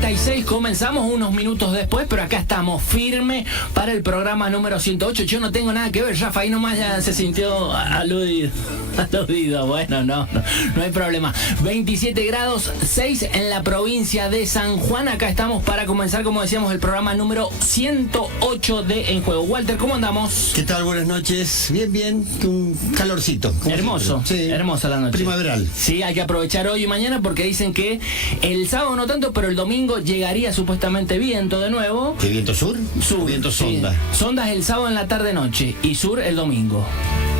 9:36, comenzamos unos minutos después, pero acá estamos firme para el programa número 108. Yo no tengo nada que ver, Rafa, ahí nomás ya se sintió aludido. Bueno, no hay problema. 27 grados 6 en la provincia de San Juan. Acá estamos para comenzar, como decíamos, el programa número 108 de En Juego. Walter, ¿cómo andamos? ¿Qué tal? Buenas noches. Bien, un calorcito. Hermoso, sí, hermosa la noche. Primaveral. Sí, hay que aprovechar hoy y mañana porque dicen que el sábado no tanto, pero el domingo llegaría supuestamente viento de nuevo. ¿Qué viento sur? Sur. Viento sonda. Sí. Sonda es el sábado en la tarde-noche y sur el domingo.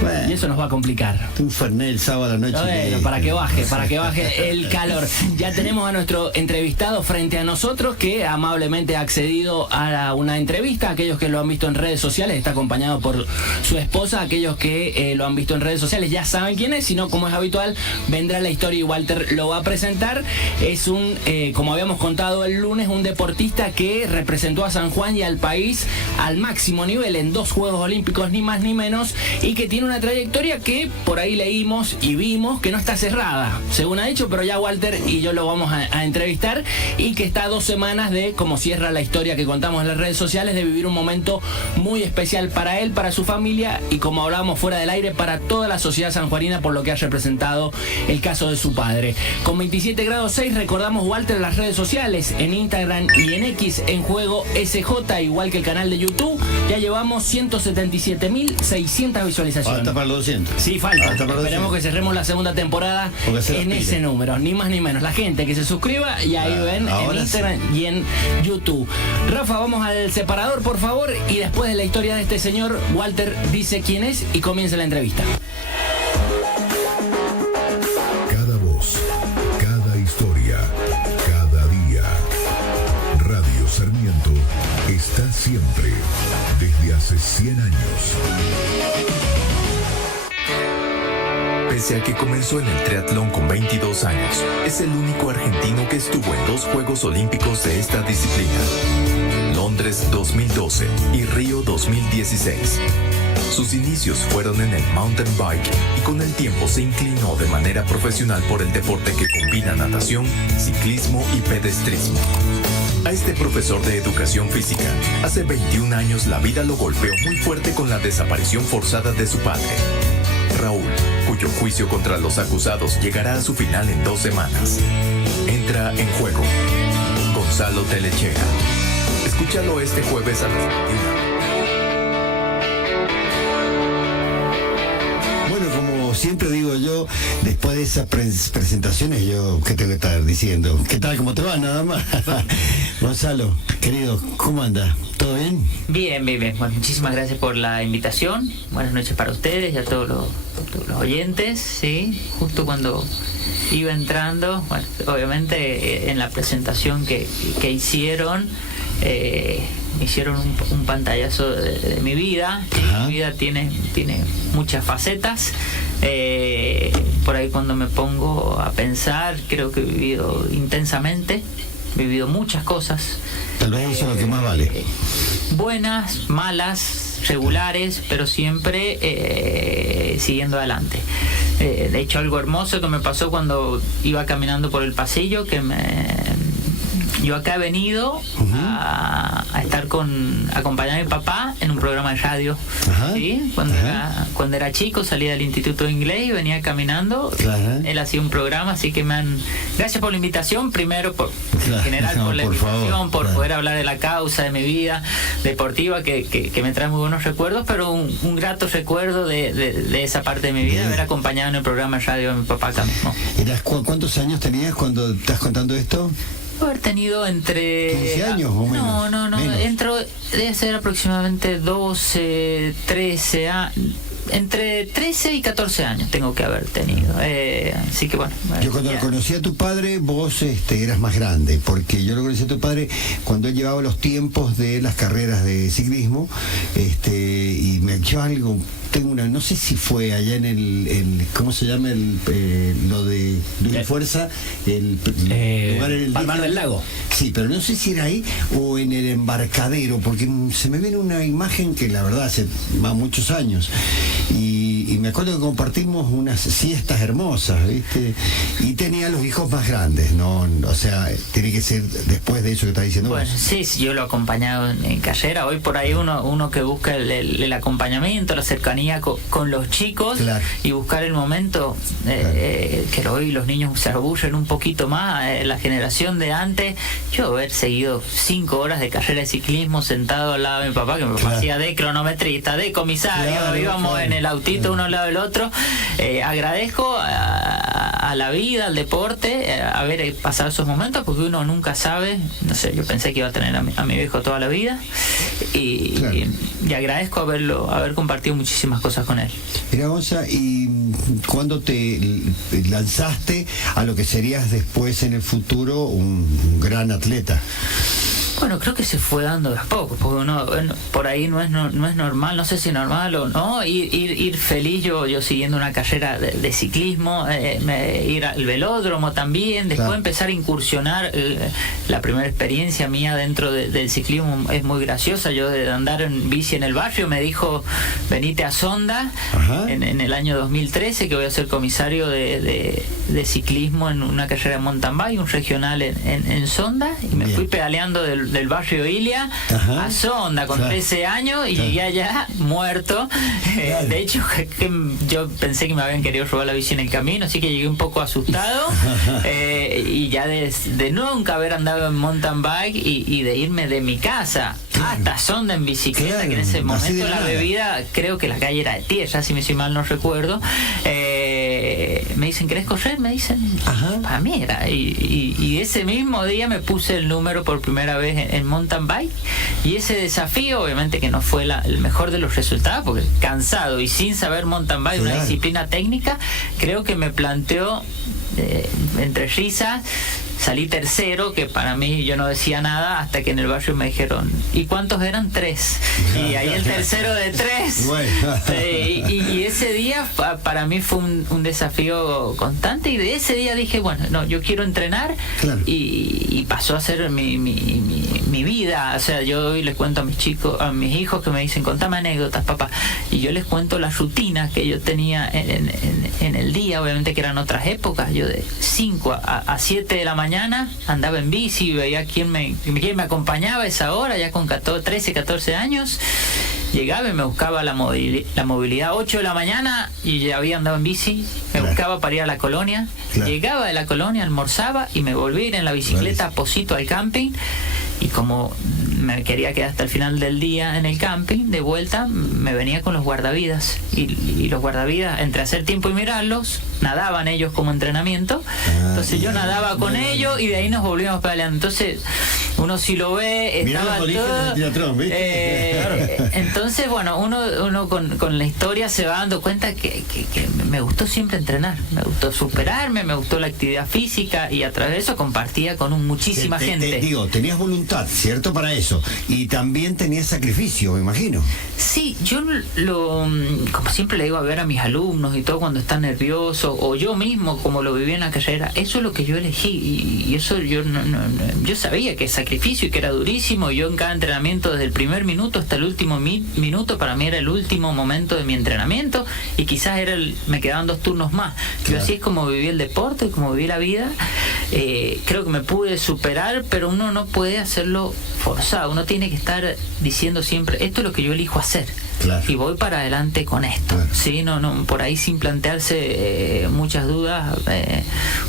Bueno, y eso nos va a complicar. Un fernet el sábado a la noche. Bueno, para que baje el calor. Ya tenemos a nuestro entrevistado frente a nosotros que amablemente ha accedido a una entrevista. Aquellos que lo han visto en redes sociales, está acompañado por su esposa. Aquellos que lo han visto en redes sociales ya saben quién es, si no, como es habitual, vendrá la historia y Walter lo va a presentar. Es un, como habíamos contado el lunes, un deportista que representó a San Juan y al país al máximo nivel en 2 Juegos Olímpicos, ni más ni menos, y que tiene una trayectoria que por ahí leímos y vimos que no está cerrada, según ha dicho, pero ya Walter y yo lo vamos a entrevistar, y que está a 2 semanas de, como cierra la historia que contamos en las redes sociales, de vivir un momento muy especial para él, para su familia y, como hablábamos fuera del aire, para toda la sociedad sanjuanina por lo que ha representado el caso de su padre. Con 27 grados 6, recordamos, Walter, las redes sociales, en Instagram y en X, En Juego SJ, igual que el canal de YouTube. Ya llevamos 177.600 visualizaciones. Falta para los 200. Sí, falta. Esperemos que cerremos la segunda temporada en ese número, ni más ni menos. La gente que se suscriba y ahí ven en Instagram y en YouTube. Rafa, vamos al separador, por favor, y después de la historia de este señor, Walter dice quién es y comienza la entrevista. Cada voz, cada historia, cada día. Radio Sarmiento está siempre, desde hace 100 años. Pese a que comenzó en el triatlón con 22 años, es el único argentino que estuvo en 2 Juegos Olímpicos de esta disciplina: Londres 2012 y Río 2016. Sus inicios fueron en el mountain bike y con el tiempo se inclinó de manera profesional por el deporte que combina natación, ciclismo y pedestrismo. A este profesor de educación física, hace 21 años la vida lo golpeó muy fuerte con la desaparición forzada de su padre, Raúl, cuyo juicio contra los acusados llegará a su final en 2 semanas. Entra en juego Gonzalo Telechea. Escúchalo este jueves a las 21. Bueno, como siempre digo yo, después de esas presentaciones, yo, ¿qué tengo que estar diciendo? ¿Qué tal? ¿Cómo te va? Nada más. Gonzalo, querido, ¿cómo anda? ¿Todo bien? Bien. Bueno, muchísimas gracias por la invitación. Buenas noches para ustedes y a todos los oyentes. Sí, justo cuando iba entrando, bueno, obviamente en la presentación que hicieron, me hicieron un pantallazo de mi vida. ¿Sí? Mi vida tiene muchas facetas. Por ahí, cuando me pongo a pensar, creo que he vivido intensamente, he vivido muchas cosas. Tal vez eso es lo que más vale. Buenas, malas, regulares, pero siempre siguiendo adelante. De hecho, algo hermoso que me pasó cuando iba caminando por el pasillo, yo acá he venido a estar acompañar a mi papá en un programa de radio. ¿Sí? Cuando era chico, salía del Instituto de Inglés y venía caminando. Él hacía un programa, así que gracias por la invitación, primero en general por la invitación, por poder hablar de la causa de mi vida deportiva, que me trae muy buenos recuerdos, pero un grato recuerdo de esa parte de mi vida, haber acompañado en el programa de radio de mi papá acá mismo. ¿Cuántos años tenías cuando estás contando esto? Haber tenido entre 15 años o menos. No, debe ser aproximadamente 12, 13 años. Entre 13 y 14 años tengo que haber tenido. Así que bueno. Yo cuando conocí a tu padre, vos eras más grande, porque yo lo conocí a tu padre cuando él llevaba los tiempos de las carreras de ciclismo, y me echó algo. No sé si fue allá en el ¿cómo se llama? Lo de Fuerza, el lugar en el Palmar del Lago. Sí, pero no sé si era ahí o en el embarcadero, porque se me viene una imagen que la verdad hace muchos años. Y y me acuerdo que compartimos unas siestas hermosas, ¿viste? Y tenía los hijos más grandes, ¿no? O sea, tiene que ser después de eso que estás diciendo Bueno, vos. sí, yo lo he acompañado en carrera. Hoy por ahí uno que busca el acompañamiento, la cercanía con los chicos, claro, y buscar el momento, que hoy los niños se arbullen un poquito más, la generación de antes. Yo haber seguido 5 horas de carrera de ciclismo sentado al lado de mi papá, que mi papá hacía de cronometrista, de comisario, íbamos en el autito uno al lado del otro. Agradezco a la vida, al deporte, haber pasado esos momentos, porque uno nunca sabe. No sé, yo pensé que iba a tener a mi viejo toda la vida, y agradezco haber compartido muchísimas cosas con él. Mira, Gonza, ¿y cuándo te lanzaste a lo que serías después en el futuro un gran atleta? Bueno, creo que se fue dando de a poco, porque uno por ahí no es normal, no sé si normal o no, ir feliz, yo siguiendo una carrera de ciclismo, ir al velódromo también, después empezar a incursionar. La primera experiencia mía dentro del ciclismo es muy graciosa. Yo, de andar en bici en el barrio, me dijo: venite a Sonda, en el año 2013, que voy a ser comisario de ciclismo en una carrera de mountain bike, un regional en Sonda, y me fui pedaleando del barrio Ilia a Sonda con 13 años, y llegué allá muerto. De hecho, yo pensé que me habían querido robar la bici en el camino, así que llegué un poco asustado, y ya de nunca haber andado en mountain bike, y de irme de mi casa hasta Sonda en bicicleta, que en ese momento la bebida, creo que la calle era de tierra, si mal no recuerdo. Me dicen: ¿querés correr? Me dicen. Para mí era. Y ese mismo día me puse el número por primera vez en mountain bike, y ese desafío, obviamente que no fue el mejor de los resultados, porque cansado y sin saber mountain bike, una disciplina técnica, creo que me planteó, entre risas, salí tercero, que para mí yo no decía nada, hasta que en el barrio me dijeron: ¿y cuántos eran? 3. Y ahí el tercero de 3. Y ese día para mí fue un desafío constante, y de ese día dije: bueno, no, yo quiero entrenar, y pasó a ser mi vida. O sea, yo hoy les cuento a mis hijos, que me dicen: contame anécdotas, papá, y yo les cuento las rutinas que yo tenía en el día. Obviamente que eran otras épocas. Yo de 5 a 7 de la mañana andaba en bici, veía quién me acompañaba a esa hora, ya con 13, 14 años. Llegaba y me buscaba la movilidad. 8 de la mañana y ya había andado en bici, me buscaba para ir a la colonia. Llegaba de la colonia, almorzaba y me volvía a ir en la bicicleta a Posito, al camping. Y como me quería quedar hasta el final del día en el camping, de vuelta me venía con los guardavidas, y los guardavidas, entre hacer tiempo y mirarlos, nadaban ellos como entrenamiento. Entonces yo nadaba con ellos, y de ahí nos volvíamos pedaleando. Entonces uno, si lo ve, estaba todo. Entonces, bueno, uno con la historia se va dando cuenta que me gustó siempre entrenar, me gustó superarme, me gustó la actividad física, y a través de eso compartía con muchísima gente. Tenías voluntad, ¿cierto? Para eso. Y también tenías sacrificio, me imagino. Sí, yo como siempre le digo a ver a mis alumnos y todo, cuando están nerviosos, o yo mismo, como lo viví en la carrera, eso es lo que yo elegí, y eso yo yo sabía que es sacrificio y que era durísimo. Yo en cada entrenamiento, desde el primer minuto hasta el último minuto, para mí era el último momento de mi entrenamiento, y quizás me quedaban 2 turnos más. Yo así es como viví el deporte, como viví la vida. Creo que me pude superar, pero uno no puede hacerlo forzado. Uno tiene que estar diciendo siempre: esto es lo que yo elijo hacer, y voy para adelante con esto. ¿Sí? No, por ahí sin plantearse muchas dudas.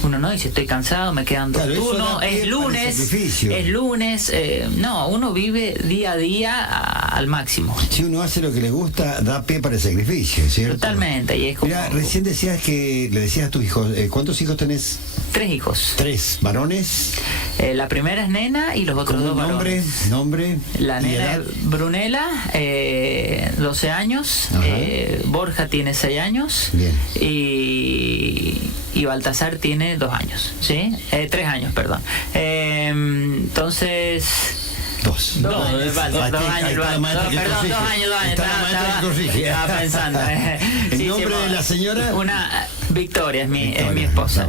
Uno no dice: estoy cansado, me quedan 2 turnos, es lunes. No, uno vive día a día al máximo. Si uno hace lo que le gusta, da pie para el sacrificio, ¿cierto? Totalmente. Y es como... Mira, recién decías que le decías a tus hijos, ¿cuántos hijos tenés? 3 hijos. 3 varones. La primera es nena, y los otros 2 varones. Nombre. La nena es Brunella, 12 años. Borja tiene 6 años. Bien. Y Baltasar tiene 2 años, ¿sí? 3 años, perdón. Entonces... 2 años. Estaba pensando. ¿El nombre de la señora? Una Victoria, es mi esposa.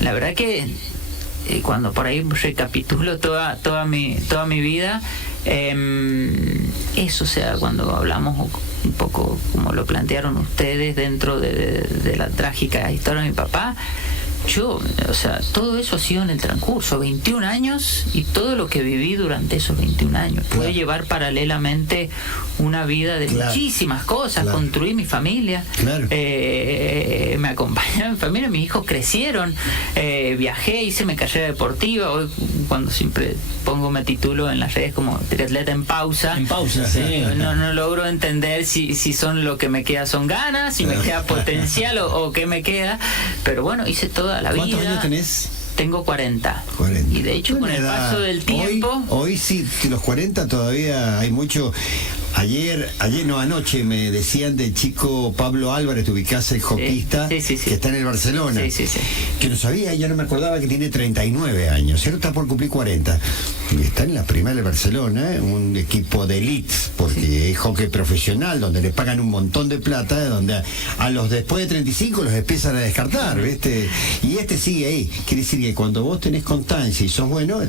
La verdad que cuando por ahí recapitulo toda mi vida, Eso, o sea, cuando hablamos un poco como lo plantearon ustedes dentro de la trágica historia de mi papá, yo, o sea, todo eso ha sido en el transcurso, 21 años, y todo lo que viví durante esos 21 años. Pude llevar paralelamente una vida de muchísimas cosas, construí mi familia, me acompañaron mi familia, mis hijos crecieron, viajé, hice mi carrera deportiva. Hoy, cuando siempre me titulo en las redes como triatleta en pausa. En pausa, sí. No logro entender si son lo que me queda son ganas, si me queda potencial o qué me queda, pero bueno, hice toda la vida. ¿Cuántos años tenés? Tengo 40. Y de hecho, con el paso del tiempo... Hoy sí, los 40 todavía hay mucho... Anoche me decían del chico Pablo Álvarez, te ubicás, el hockeyista, que está en el Barcelona. Que no sabía, yo no me acordaba que tiene 39 años. Él está por cumplir 40. Y está en la primera del Barcelona, un equipo de elite, porque es hockey profesional, donde le pagan un montón de plata, donde a los después de 35 los empiezan a descartar, ¿viste? Y sigue ahí. Quiere decir que cuando vos tenés constancia y sos bueno,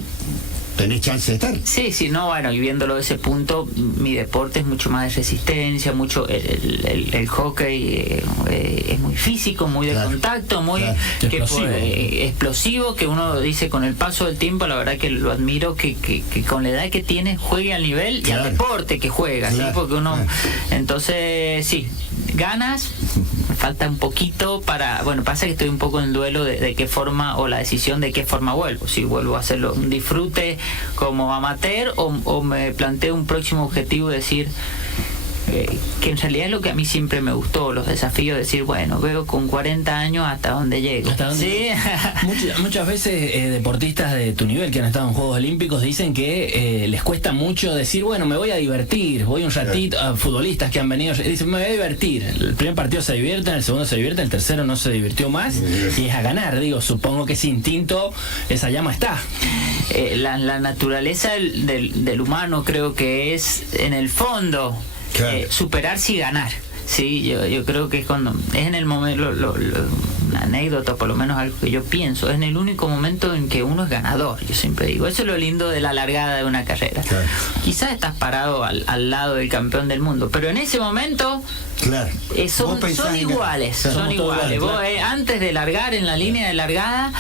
tenés chance de estar. Sí, no, bueno, y viéndolo de ese punto, mi deporte es mucho más de resistencia, mucho el hockey es muy físico, muy de contacto, muy explosivo, que uno dice con el paso del tiempo, la verdad que lo admiro, que con la edad que tiene juegue al nivel y al deporte que juega, ¿sí? Porque uno, entonces, sí, ganas, me falta un poquito pasa que estoy un poco en duelo de qué forma, o la decisión de qué forma vuelvo, si vuelvo a hacerlo un disfrute como amateur o me planteo un próximo objetivo, decir que en realidad es lo que a mí siempre me gustó, los desafíos, decir, bueno, veo con 40 años hasta dónde llego. Muchas veces deportistas de tu nivel que han estado en Juegos Olímpicos dicen que les cuesta mucho decir, bueno, me voy a divertir, voy un ratito, futbolistas que han venido, dicen, me voy a divertir, el primer partido se divierte, el segundo se divierte, el tercero no se divirtió más, y es a ganar. Digo, supongo que ese instinto, esa llama está. La naturaleza del humano creo que es, en el fondo, superarse y ganar. Sí, yo creo que es cuando es en el momento, una anécdota, por lo menos algo que yo pienso, es en el único momento en que uno es ganador. Yo siempre digo, eso es lo lindo de la largada de una carrera. Quizás estás parado al lado del campeón del mundo, pero en ese momento son iguales. Son iguales. Vos, antes de largar en la línea de largada,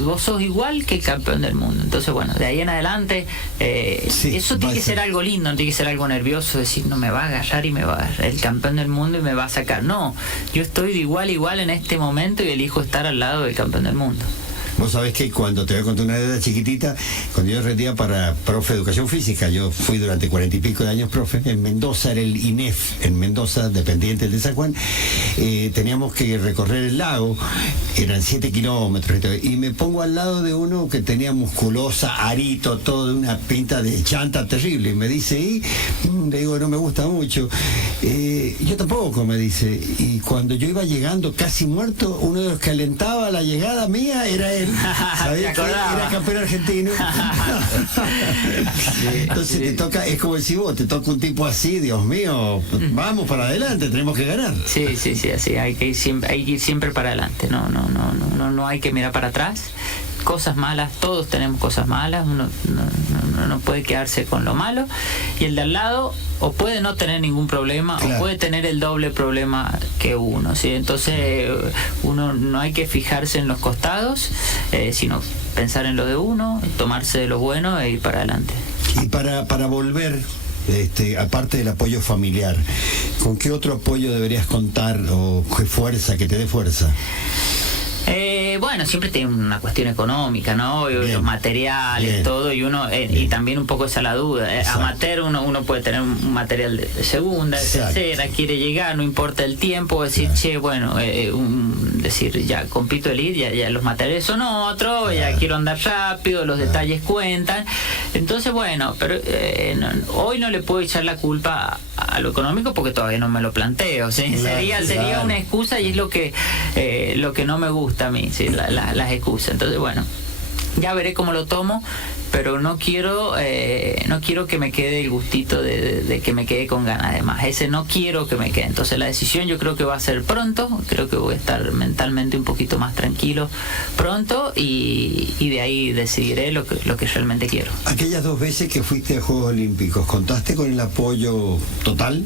vos sos igual que el campeón del mundo. Entonces, bueno, de ahí en adelante, eso tiene que ser algo lindo, no tiene que ser algo nervioso, decir, no me va a agarrar y me va a agarrar el campeón del mundo y me va a sacar. No, yo estoy de igual a igual en este momento y elijo estar al lado del campeón del mundo. Vos sabés que cuando te voy a contar una edad chiquitita, cuando yo rendía para profe de educación física, yo fui durante 40 y pico de años profe, en Mendoza, era el INEF, en Mendoza, dependiente de San Juan, teníamos que recorrer el lago, eran 7 kilómetros, y me pongo al lado de uno que tenía musculosa, arito, todo de una pinta de chanta terrible, y me dice, le digo, no me gusta mucho, yo tampoco, me dice, y cuando yo iba llegando casi muerto, uno de los que alentaba la llegada mía era él. ¿Sabías que era campeón argentino? Entonces te toca, es como decir vos, te toca un tipo así, Dios mío, vamos para adelante, tenemos que ganar. Sí, así, hay que ir siempre para adelante, no hay que mirar para atrás. Cosas malas, todos tenemos cosas malas, uno no puede quedarse con lo malo, y el de al lado o puede no tener ningún problema o puede tener el doble problema que uno, ¿sí? Entonces uno no hay que fijarse en los costados, sino pensar en lo de uno, tomarse de lo bueno e ir para adelante. Y para volver, aparte del apoyo familiar, ¿con qué otro apoyo deberías contar, o qué fuerza, que te dé fuerza? Bueno, siempre tiene una cuestión económica, ¿no? Los materiales, todo, y uno y también un poco esa la duda. Amateur, uno puede tener un material de segunda, de tercera, quiere llegar, no importa el tiempo, decir, decir, ya compito elite, ya los materiales son otros, ya quiero andar rápido, los detalles cuentan. Entonces, bueno, pero hoy no le puedo echar la culpa a lo económico porque todavía no me lo planteo, ¿sí? Sería una excusa, y es lo que no me gusta a mí, ¿sí? Las excusas. Entonces, bueno, ya veré cómo lo tomo, pero no quiero que me quede el gustito de que me quede con ganas de más. Ese no quiero que me quede. Entonces la decisión yo creo que va a ser pronto, creo que voy a estar mentalmente un poquito más tranquilo pronto y de ahí decidiré lo que realmente quiero. Aquellas 2 veces que fuiste a Juegos Olímpicos, ¿contaste con el apoyo total?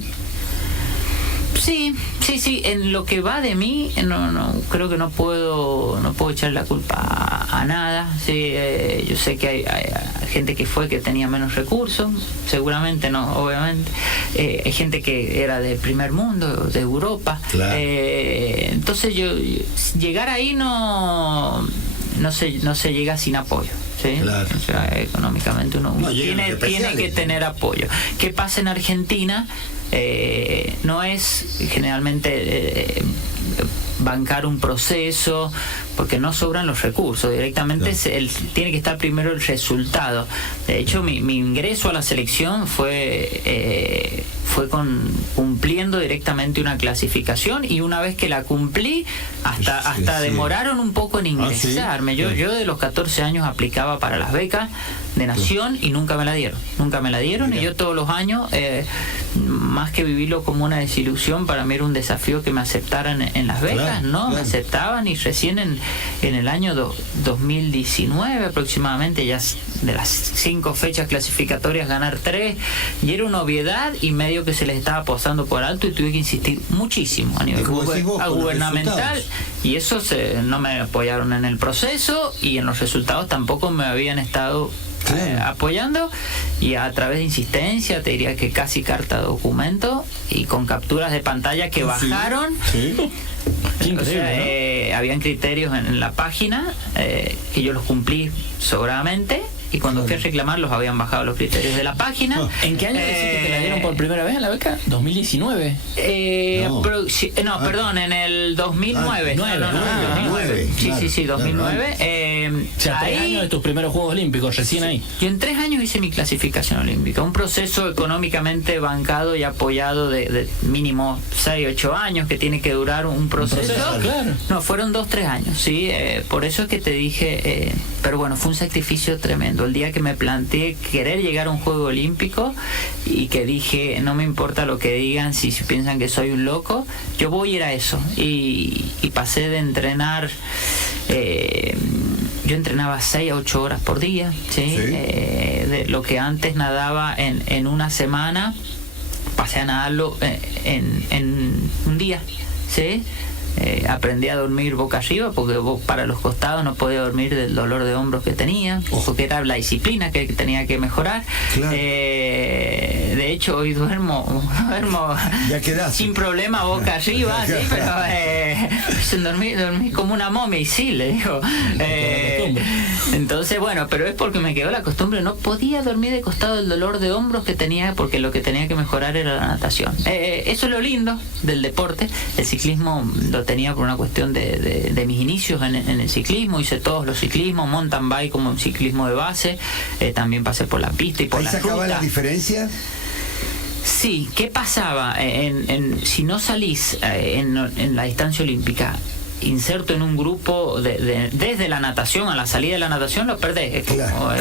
Sí, en lo que va de mí, no creo que no puedo echar la culpa a nada. Sí, yo sé que hay gente que tenía menos recursos, seguramente no, obviamente. Hay gente que era del primer mundo, de Europa. Claro. Entonces llegar ahí no se llega sin apoyo. ¿sí? Claro. O sea, económicamente uno tiene que tener apoyo. ¿Qué pasa en Argentina? No es generalmente bancar un proceso, porque no sobran los recursos, directamente tiene que estar primero el resultado. De hecho, mi ingreso a la selección fue cumpliendo directamente una clasificación, y una vez que la cumplí, hasta demoraron un poco en ingresarme. ¿Sí? Yo de los 14 años aplicaba para las becas de Nación y nunca me la dieron. Mira. Y yo todos los años, más que vivirlo como una desilusión, para mí era un desafío que me aceptaran en las becas. Me aceptaban, y recién en el año 2019 aproximadamente, ya de las 5 fechas clasificatorias, ganar 3, y era una obviedad y medio que se les estaba pasando por alto, y tuve que insistir muchísimo a nivel gubernamental, y eso no me apoyaron en el proceso, y en los resultados tampoco me habían estado apoyando, y a través de insistencia, te diría que casi carta documento, y con capturas de pantalla que bajaron. Sí. O sea, habían criterios en la página que yo los cumplí sobradamente, y cuando fui a reclamar los habían bajado los criterios de la página. ¿En qué año decís que te la dieron por primera vez a la beca? ¿2019? Perdón, en el 2009. 2009. Sí, 2009. O sea, 3 años de tus primeros Juegos Olímpicos, recién ahí. Yo en 3 años hice mi clasificación olímpica, un proceso económicamente bancado y apoyado de mínimo 6-8 años, que tiene que durar un proceso. Claro. No, fueron 2-3 años, sí. Por eso es que te dije, pero bueno, fue un sacrificio tremendo. El día que me planteé querer llegar a un Juego Olímpico, y que dije, no me importa lo que digan, si piensan que soy un loco, yo voy a ir a eso. Y pasé de entrenar, yo entrenaba 6 a 8 horas por día, ¿sí? De lo que antes nadaba en una semana, pasé a nadarlo en un día, ¿sí? Aprendí a dormir boca arriba, porque para los costados no podía dormir del dolor de hombros que tenía, porque era la disciplina que tenía que mejorar. Claro. De hecho, hoy duermo sin problema boca arriba, sí, pero dormí como una momia, y sí, le digo. Entonces, bueno, pero es porque me quedó la costumbre. No podía dormir de costado del dolor de hombros que tenía, porque lo que tenía que mejorar era la natación. Eso es lo lindo del deporte. El ciclismo lo tenía por una cuestión de mis inicios en el ciclismo. Hice todos los ciclismos, mountain bike como un ciclismo de base, también pasé por la pista y por la ruta. ¿Ahí sacaba la diferencia? Sí, ¿qué pasaba? Si no salís en la distancia olímpica inserto en un grupo desde la natación, a la salida de la natación lo perdés. Claro.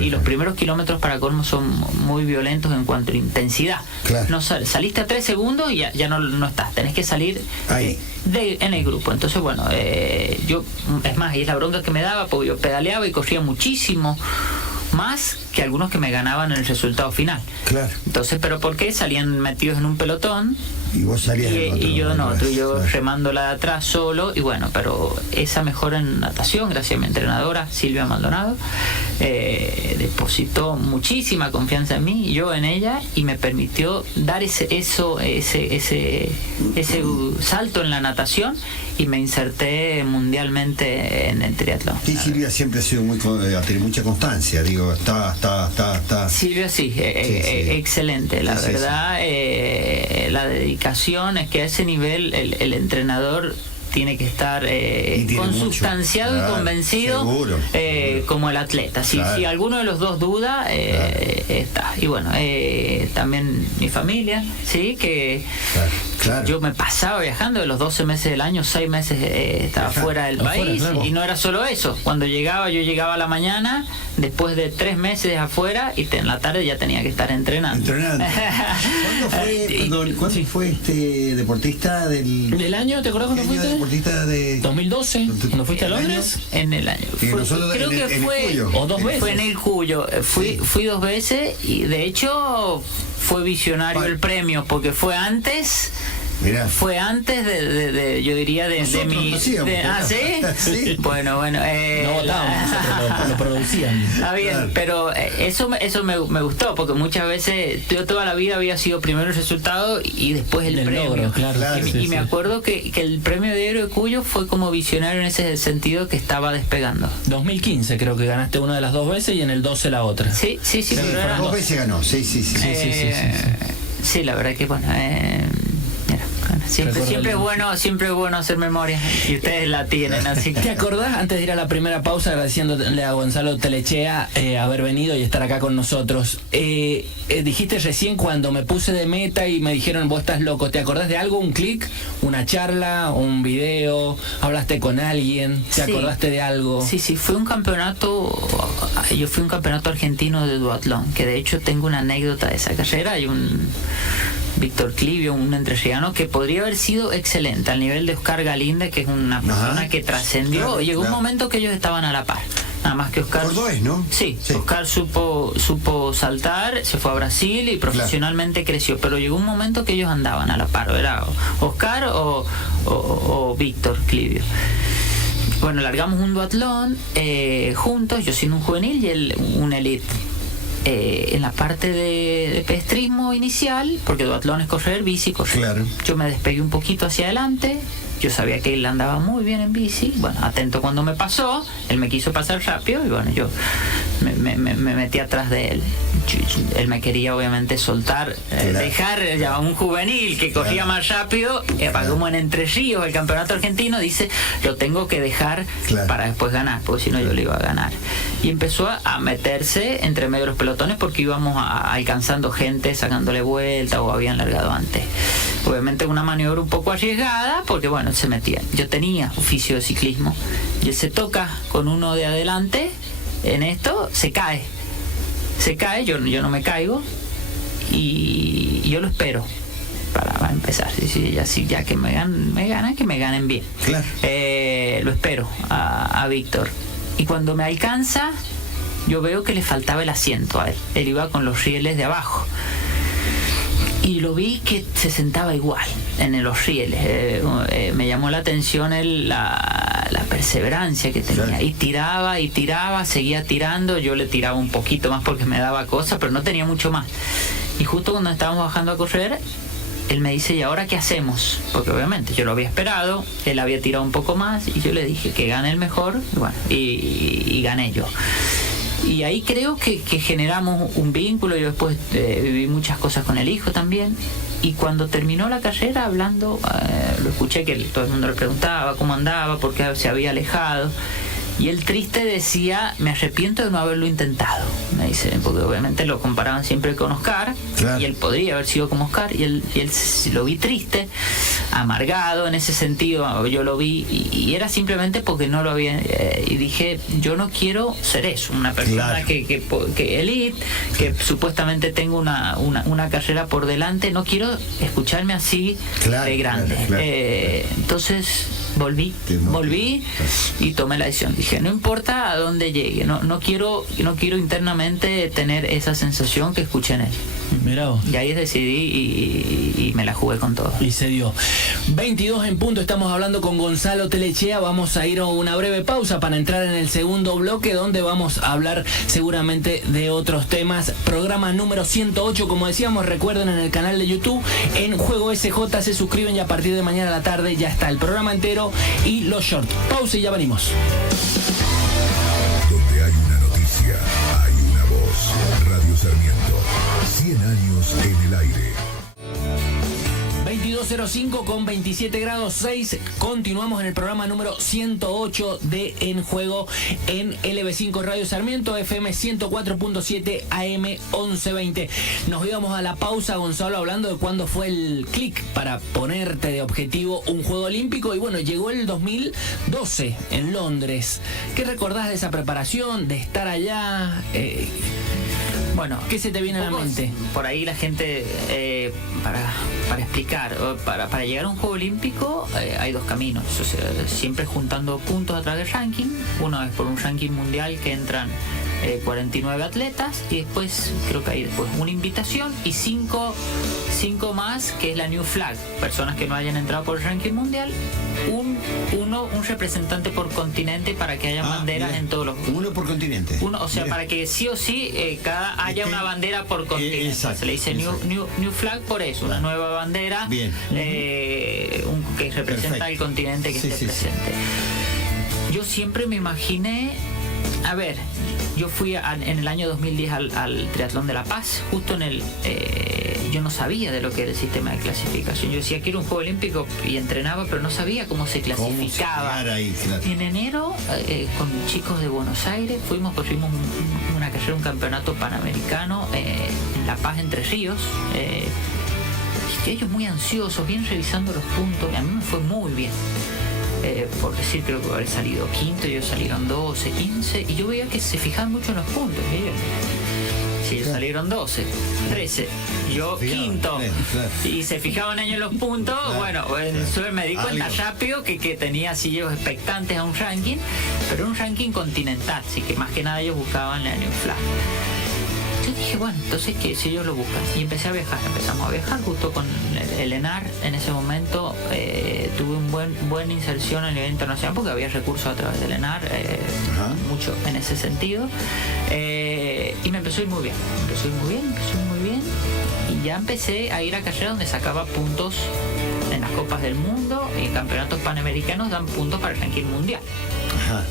Y los primeros kilómetros, para colmo, son muy violentos en cuanto a intensidad. Claro. No saliste a 3 segundos y ya no estás, tenés que salir ahí en el grupo. Entonces, bueno, yo, es más, y es la bronca que me daba, porque yo pedaleaba y corría muchísimo más que algunos que me ganaban en el resultado final. Claro. Entonces, ¿pero por qué? Salían metidos en un pelotón, y vos salías y yo en otro, y yo remándola de atrás solo. Y bueno, pero esa mejora en natación, gracias a mi entrenadora Silvia Maldonado, depositó muchísima confianza en mí, yo en ella, y me permitió dar ese salto en la natación, y me inserté mundialmente en el triatlón. Sí, Silvia siempre ha sido tiene mucha constancia, digo, está. Silvia sí. Excelente, la verdad. La dedicación es que a ese nivel el entrenador tiene que estar consustanciado y convencido, como el atleta. Si alguno de los dos duda, está. Y bueno, también mi familia, sí, que Claro. Yo me pasaba viajando, de los 12 meses del año, 6 meses estaba fuera del país, claro. y no era solo eso. Cuando llegaba, yo llegaba a la mañana, después de 3 meses afuera, y en la tarde ya tenía que estar entrenando. ¿Cuándo fue deportista del año? ¿Te acuerdas cuando fuiste? Deportista de 2012, cuando fuiste a Londres. En el año. Creo que fue. O 2 veces. Fue en el Cuyo. Fui 2 veces y de hecho fue visionario el premio porque fue antes. Mirá. Fue antes de yo diría de mi ¿sí? ¿Sí? Bueno No votábamos, nosotros lo producían. Está bien, Claro. pero eso me gustó porque muchas veces yo toda la vida había sido primero el resultado y después el premio. Logro, claro. Y me acuerdo que el premio de Héroe Cuyo fue como visionario en ese sentido que estaba despegando. 2015 creo que ganaste una de las 2 veces y en el 12 la otra. Sí, pero era- 2 veces ganó, sí. Sí, la verdad que bueno, mira, bueno, siempre es bueno hacer memoria y ustedes la tienen, así que ¿Te acordás, antes de ir a la primera pausa, agradeciéndole a Gonzalo Telechea haber venido y estar acá con nosotros? Dijiste recién cuando me puse de meta y me dijeron vos estás loco, ¿te acordás de algo? ¿Un clic? ¿Una charla? ¿Un video? ¿Hablaste con alguien? ¿Te Sí. acordaste de algo? Sí, fue un campeonato, yo fui a un campeonato argentino de duatlón, que de hecho tengo una anécdota de esa carrera. Hay un Víctor Clivio, un entrerriano, que podría haber sido excelente, al nivel de Oscar Galinde, que es una persona que trascendió. Claro, Llegó claro. un momento que ellos estaban a la par. Nada más que Oscar... Cordobés, ¿no? Sí, Sí. Oscar supo saltar, se fue a Brasil y profesionalmente creció, pero llegó un momento que ellos andaban a la par, era Oscar o Víctor Clivio. Bueno, largamos un duatlón juntos, yo siendo un juvenil y él un elite. En la parte de pedestrismo inicial, porque duatlón es correr, bici, correr. Claro. Yo me despegué un poquito hacia adelante. Yo sabía que él andaba muy bien en bici. Bueno, atento cuando me pasó, él me quiso pasar rápido y bueno, yo me metí atrás de él. Él me quería obviamente soltar, dejar ya un juvenil que corría más rápido, como en Entre Ríos, el campeonato argentino, dice, lo tengo que dejar para después ganar, porque si no yo le iba a ganar. Y empezó a meterse entre medio de los pelotones porque íbamos alcanzando gente, sacándole vuelta o habían largado antes. Obviamente una maniobra un poco arriesgada porque bueno, se metía. Yo tenía oficio de ciclismo y él se toca con uno de adelante en esto, se cae, yo no me caigo y yo lo espero para empezar. Ya que me ganan, que me ganen bien. Claro. Lo espero a Víctor y cuando me alcanza yo veo que le faltaba el asiento a él. Él iba con los rieles de abajo y lo vi que se sentaba igual en los rieles. Me llamó la atención la perseverancia que tenía. Y tiraba, seguía tirando. Yo le tiraba un poquito más porque me daba cosa, pero no tenía mucho más. Y justo cuando estábamos bajando a correr, él me dice, ¿y ahora qué hacemos? Porque obviamente yo lo había esperado, él había tirado un poco más y yo le dije que gane el mejor, y bueno, y gané yo. Y ahí creo que generamos un vínculo. Yo después viví muchas cosas con el hijo también. Y cuando terminó la carrera, hablando, lo escuché que todo el mundo le preguntaba cómo andaba, por qué se había alejado. Y él triste decía, me arrepiento de no haberlo intentado. Me dice, porque obviamente lo comparaban siempre con Oscar. Claro. Y él podría haber sido como Oscar. Y él lo vi triste, amargado en ese sentido. Yo lo vi y era simplemente porque no lo había... y dije, yo no quiero ser eso. Una persona que elite, que supuestamente tengo una carrera por delante. No quiero escucharme así de grande. Claro. Entonces... volví y tomé la decisión. Dije, no importa a dónde llegue, no quiero internamente tener esa sensación que escuché en él. Mirá vos. Y ahí decidí y me la jugué con todo. Y se dio. 22 en punto, estamos hablando con Gonzalo Telechea. Vamos a ir a una breve pausa para entrar en el segundo bloque, donde vamos a hablar seguramente de otros temas. Programa número 108, como decíamos, recuerden, en el canal de YouTube, en Juego SJ, se suscriben y a partir de mañana a la tarde ya está el programa entero y los shorts. Pausa y ya venimos. Donde hay una noticia, hay una voz. Radio Sarmiento, 100 años en el aire. 22:05 con 27 grados 6. Continuamos en el programa número 108 de En Juego en LB5 Radio Sarmiento, FM 104.7 AM 1120. Nos íbamos a la pausa, Gonzalo, hablando de cuándo fue el clic para ponerte de objetivo un Juego Olímpico. Y bueno, llegó el 2012 en Londres. ¿Qué recordás de esa preparación, de estar allá? Bueno, ¿qué se te viene a la mente? Por ahí la gente, para explicar, para llegar a un Juego Olímpico hay dos caminos. O sea, siempre juntando puntos a través del ranking. Uno es por un ranking mundial que entran 49 atletas, y después creo que hay después una invitación y 5 más, que es la New Flag, personas que no hayan entrado por el ranking mundial, un representante por continente para que haya banderas en todos los... Uno por continente. O sea, para que sí o sí haya una bandera por continente. Exacto, se le dice new Flag por eso, una nueva bandera. Bien. Que representa el continente que esté presente. Yo siempre me imaginé, a ver, yo fui en el año 2010 al Triatlón de La Paz, justo en el... yo no sabía de lo que era el sistema de clasificación. Yo decía que era un Juego Olímpico y entrenaba, pero no sabía cómo se clasificaba. Ahí, claro. En enero, con chicos de Buenos Aires, fuimos una carrera, un campeonato panamericano en La Paz, Entre Ríos. Y ellos muy ansiosos, bien revisando los puntos. Y a mí me fue muy bien. Por decir, creo que haber salido quinto, ellos salieron 12, 15, y yo veía que se fijaban mucho en los puntos. Si ellos salieron 12, 13, yo quinto, y se fijaban ellos en los puntos, bueno, me di cuenta rápido que tenía así ellos expectantes a un ranking, pero un ranking continental, así que más que nada ellos buscaban la New Flag. Yo dije, bueno, entonces que si ellos lo buscan, y empezamos a viajar justo con el ENAR. En ese momento tuve un buena inserción a nivel internacional porque había recursos a través del ENAR, mucho en ese sentido, y me empezó a ir muy bien, y ya empecé a ir a carreras donde sacaba puntos en las Copas del Mundo, y en campeonatos panamericanos dan puntos para el ranking mundial.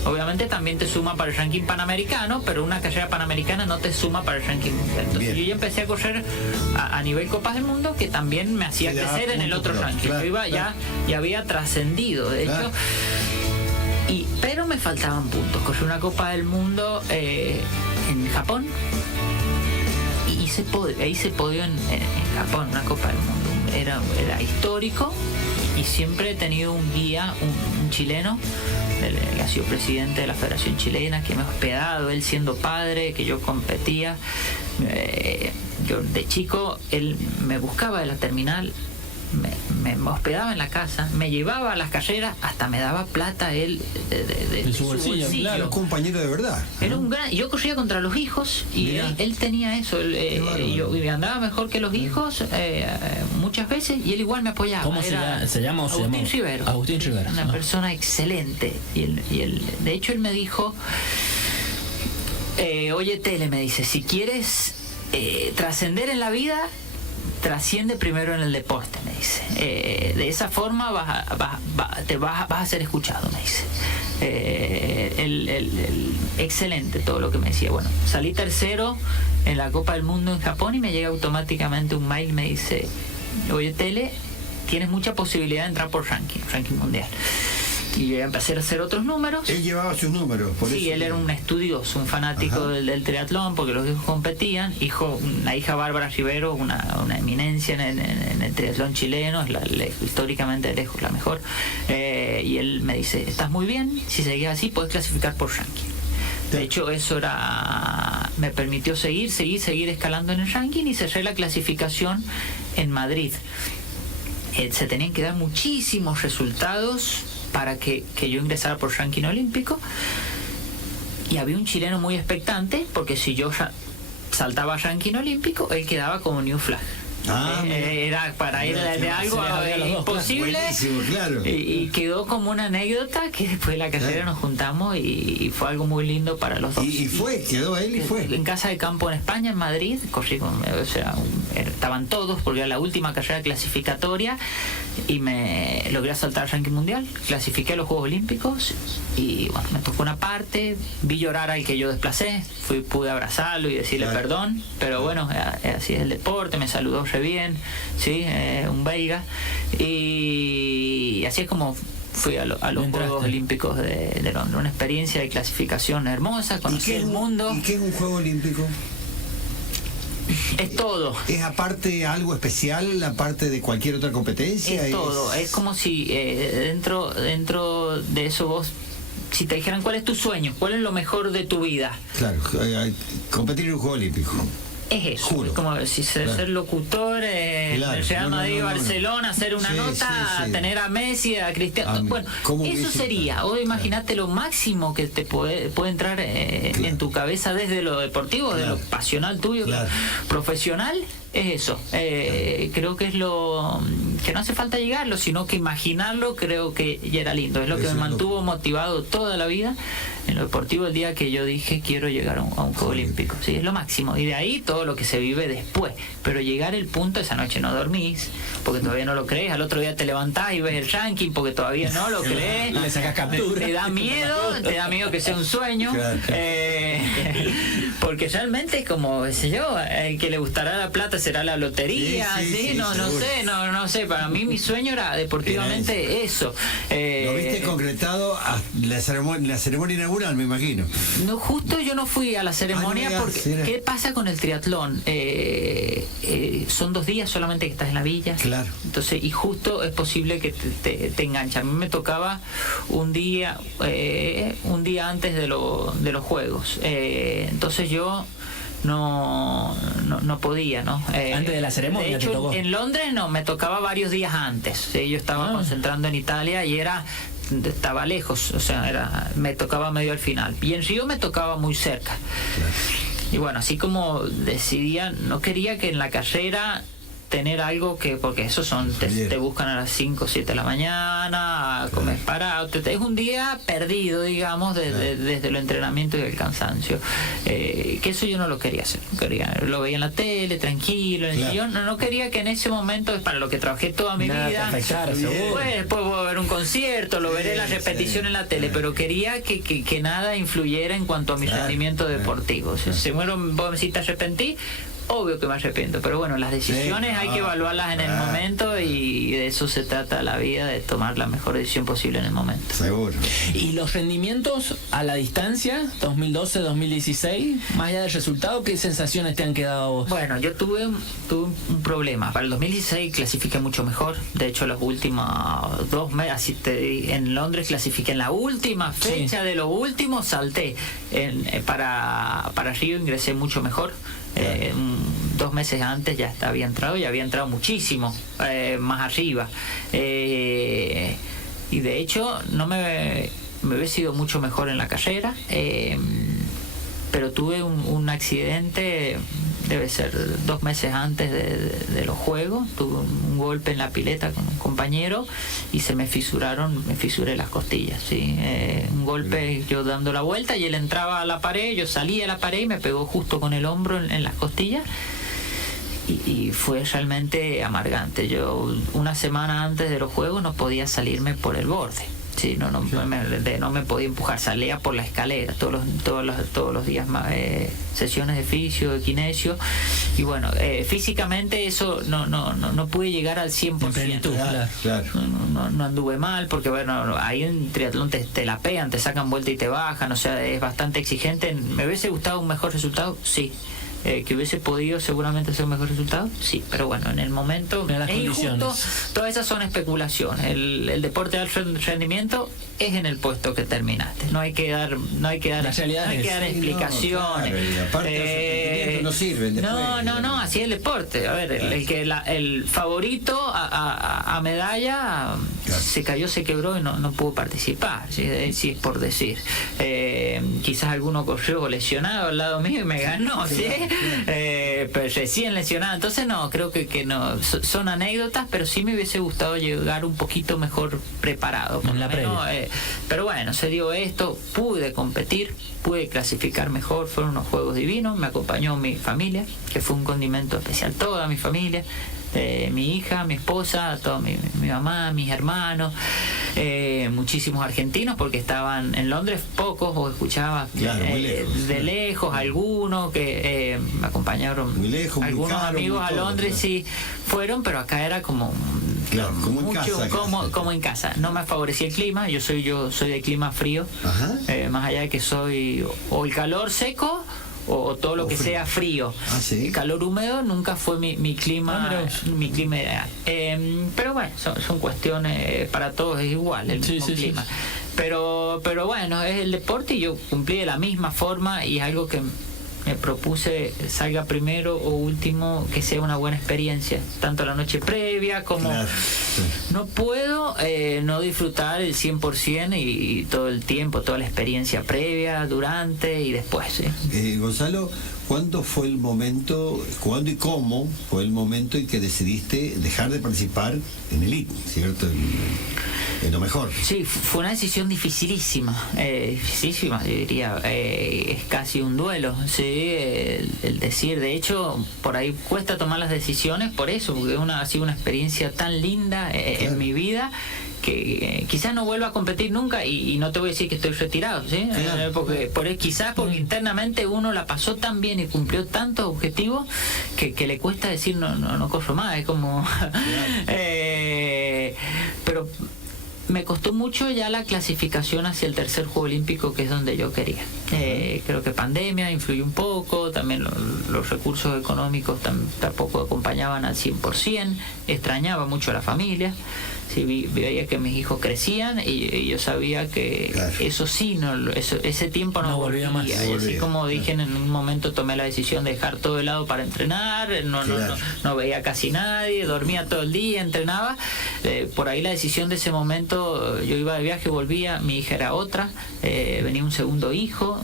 Obviamente también te suma para el ranking panamericano, pero una carrera panamericana no te suma para el ranking mundial. Entonces yo ya empecé a correr a nivel Copas del Mundo, que también me hacía crecer en el otro ranking. Yo iba ya había trascendido, de hecho, pero me faltaban puntos. Corrí una Copa del Mundo en Japón y hice podio en Japón, una Copa del Mundo. Era histórico, y siempre he tenido un guía, un chileno, que ha sido presidente de la Federación Chilena, que me ha hospedado, él siendo padre, que yo competía. Yo de chico, él me buscaba de la terminal, me hospedaba en la casa, me llevaba a las carreras, hasta me daba plata él de su bolsillo. Claro, un compañero de verdad. Era un gran, yo corría contra los hijos, y él tenía eso. Yo andaba mejor que los hijos muchas veces, y él igual me apoyaba. ¿Cómo se llama? Agustín Rivero. Agustín Rivero. Una persona excelente. Y él, de hecho, él me dijo, oye, Tele, me dice, si quieres trascender en la vida, trasciende primero en el deporte, me dice. De esa forma vas a ser escuchado, me dice. Excelente todo lo que me decía. Bueno, salí tercero en la Copa del Mundo en Japón, y me llega automáticamente un mail, me dice, oye, Tele, tienes mucha posibilidad de entrar por ranking mundial. Y yo empecé a hacer otros números. Él llevaba sus números, por sí, eso. Él era un estudioso, un fanático del triatlón, porque los hijos competían. La hija Bárbara Rivero, una eminencia en el triatlón chileno, es históricamente lejos la mejor. Y él me dice, estás muy bien, si seguías así puedes clasificar por ranking. De hecho, eso me permitió seguir escalando en el ranking, y cerré la clasificación en Madrid. Se tenían que dar muchísimos resultados para que yo ingresara por ranking olímpico, y había un chileno muy expectante, porque si yo saltaba a ranking olímpico, él quedaba como New Flag. Era para ir de algo imposible, claro. Y quedó como una anécdota que después de la carrera nos juntamos, y fue algo muy lindo para los dos. Quedó él y fue. En Casa de Campo en España, en Madrid, corrí con, estaban todos, porque era la última carrera clasificatoria, y me logré saltar al ranking mundial, clasifiqué a los Juegos Olímpicos, y bueno, me tocó una parte, vi llorar al que yo desplacé, pude abrazarlo y decirle perdón, pero bueno, así es el deporte, me saludó re bien, ¿sí? Un belga, y así es como fui a los Juegos Olímpicos de Londres. Una experiencia de clasificación hermosa, conocí el mundo. ¿Y qué es un Juego Olímpico? Es todo. ¿Es aparte algo especial, aparte de cualquier otra competencia? Es todo. Es como si dentro de eso vos, si te dijeran cuál es tu sueño, cuál es lo mejor de tu vida. Claro, competir en un Juego Olímpico. Es eso, Juro. es como si ser locutor, Real Madrid, Barcelona, hacer una nota, tener a Messi, a Cristiano. Bueno, eso sería. O imagínate lo máximo que te puede entrar en tu cabeza desde lo deportivo, de lo pasional tuyo, profesional. Es eso. Creo que es lo que no hace falta llegarlo, sino que imaginarlo. Creo que ya era lindo. Es lo que me mantuvo motivado toda la vida en lo deportivo, el día que yo dije quiero llegar a un Juego Olímpico. Sí, es lo máximo. Y de ahí todo lo que se vive después. Pero llegar el punto, esa noche no dormís porque todavía no lo crees, al otro día te levantás y ves el ranking porque todavía no lo crees, le sacas captura, te da miedo que sea un sueño, porque realmente es como, qué sé yo, el que le gustará la plata será la lotería, no sé, para mí mi sueño era deportivamente eso. ¿Lo viste concretado a la ceremonia inaugural, me imagino? No, justo yo no fui a la ceremonia porque ¿qué pasa con el triatlón? Son 2 días solamente que estás en la villa. Claro. Entonces, y justo es posible que te enganche. A mí me tocaba un día antes de los juegos. Entonces yo no podía, ¿no? Antes de la ceremonia. De hecho, te tocó. En Londres no, me tocaba varios días antes. Yo estaba concentrando en Italia y estaba lejos, o sea, me tocaba medio al final. Y en Río me tocaba muy cerca. Claro. Y bueno, así como decidía, no quería que en la carrera tener algo porque esos te buscan a las 5 o 7 de la mañana, comes parado, es un día perdido, digamos, desde el entrenamiento y el cansancio, que eso yo no lo quería hacer, lo veía en la tele, tranquilo, en el sillón, no quería que en ese momento, es para lo que trabajé toda mi vida, después voy a ver un concierto, lo veré la repetición en la tele, pero quería que nada influyera en cuanto a mi rendimiento deportivo. Si vos me decís, ¿te arrepentí? Obvio que me arrepiento, pero bueno, las decisiones hay que evaluarlas en el momento, y de eso se trata la vida, de tomar la mejor decisión posible en el momento. Seguro. ¿Y los rendimientos a la distancia, 2012, 2016, más allá del resultado, qué sensaciones te han quedado a vos? Bueno, yo tuve un problema. Para el 2016 clasifiqué mucho mejor. De hecho, los últimos 2 meses, en Londres clasifiqué en la última fecha de lo último, salté. Para Río ingresé mucho mejor. 2 meses antes ya había entrado muchísimo más arriba, y de hecho me hubiese ido mucho mejor en la carrera, pero tuve un accidente, debe ser 2 meses antes de los juegos. Tuve un golpe en la pileta con un compañero y me fisuré las costillas, ¿sí? Un golpe, yo dando la vuelta y él entraba a la pared, yo salí a la pared y me pegó justo con el hombro en las costillas. Y fue realmente amargante. Yo 1 semana antes de los juegos no podía salirme por el borde. Sí, no me podía empujar, salía por la escalera todos los días más, sesiones de fisio, de kinesio, y bueno, físicamente eso no pude llegar al 100%. Claro. No anduve mal, porque bueno, ahí en triatlón te la pegan, te sacan vuelta y te bajan, o sea, es bastante exigente. ¿Me hubiese gustado un mejor resultado? Sí. Que hubiese podido seguramente hacer un mejor resultado, sí, pero bueno, en el momento es injusto. Todas esas son especulaciones. El deporte de alto rendimiento es en el puesto que terminaste. No hay que dar explicaciones. No sirven después. No, así es el deporte. A ver, el favorito a medalla se cayó, se quebró y no pudo participar, si es por decir. Quizás alguno corrió lesionado al lado mío y me ganó, ¿sí? pero recién lesionado. Entonces no, creo que no, son anécdotas, pero sí me hubiese gustado llegar un poquito mejor preparado. En la previa. Pero bueno, se dio esto, pude competir, pude clasificar mejor, fueron unos juegos divinos, me acompañó mi familia, que fue un condimento especial, toda mi familia. Mi hija, mi esposa, toda mi mamá, mis hermanos, muchísimos argentinos, porque estaban en Londres, pocos, o escuchaba muy lejos, de lejos, algunos que me acompañaron, muy lejos, muy algunos caro, amigos muy a todo, Londres, claro. sí fueron, pero acá era como como en casa, como en casa. No me favorecía el clima, yo soy de clima frío. Ajá. Más allá de que soy o el calor seco o todo lo que frío. sea frío. ¿Sí? El calor húmedo nunca fue mi clima, mi clima ideal. Pero bueno, son cuestiones, para todos es igual el mismo clima. Sí. Pero bueno, es el deporte y yo cumplí de la misma forma, y es algo que me propuse, salga primero o último, que sea una buena experiencia, tanto la noche previa como... Claro. No puedo no disfrutar el 100% y todo el tiempo, toda la experiencia previa, durante y después. ¿Sí? Gonzalo, ¿cuándo fue el momento, cuándo y cómo fue el momento en que decidiste dejar de participar en Elite, ¿cierto? En lo mejor. Sí, fue una decisión dificilísima, yo diría, es casi un duelo, ¿sí? El decir, de hecho, por ahí cuesta tomar las decisiones por eso, porque ha sido una experiencia tan linda en mi vida, que quizás no vuelva a competir nunca, y no te voy a decir que estoy retirado, ¿sí? Quizás porque internamente uno la pasó tan bien y cumplió tantos objetivos que le cuesta decir no corro más, es como pero me costó mucho ya la clasificación hacia el tercer Juego Olímpico, que es donde yo quería. Creo que pandemia influyó un poco, también los recursos económicos tampoco acompañaban al 100%, extrañaba mucho a la familia. Sí, veía que mis hijos crecían y yo sabía que eso sí, ese tiempo no volvía más. Así como dije, en un momento tomé la decisión de dejar todo de lado para entrenar, no veía casi nadie, dormía todo el día, entrenaba. Por ahí la decisión de ese momento, yo iba de viaje, volvía, mi hija era otra, venía un segundo hijo,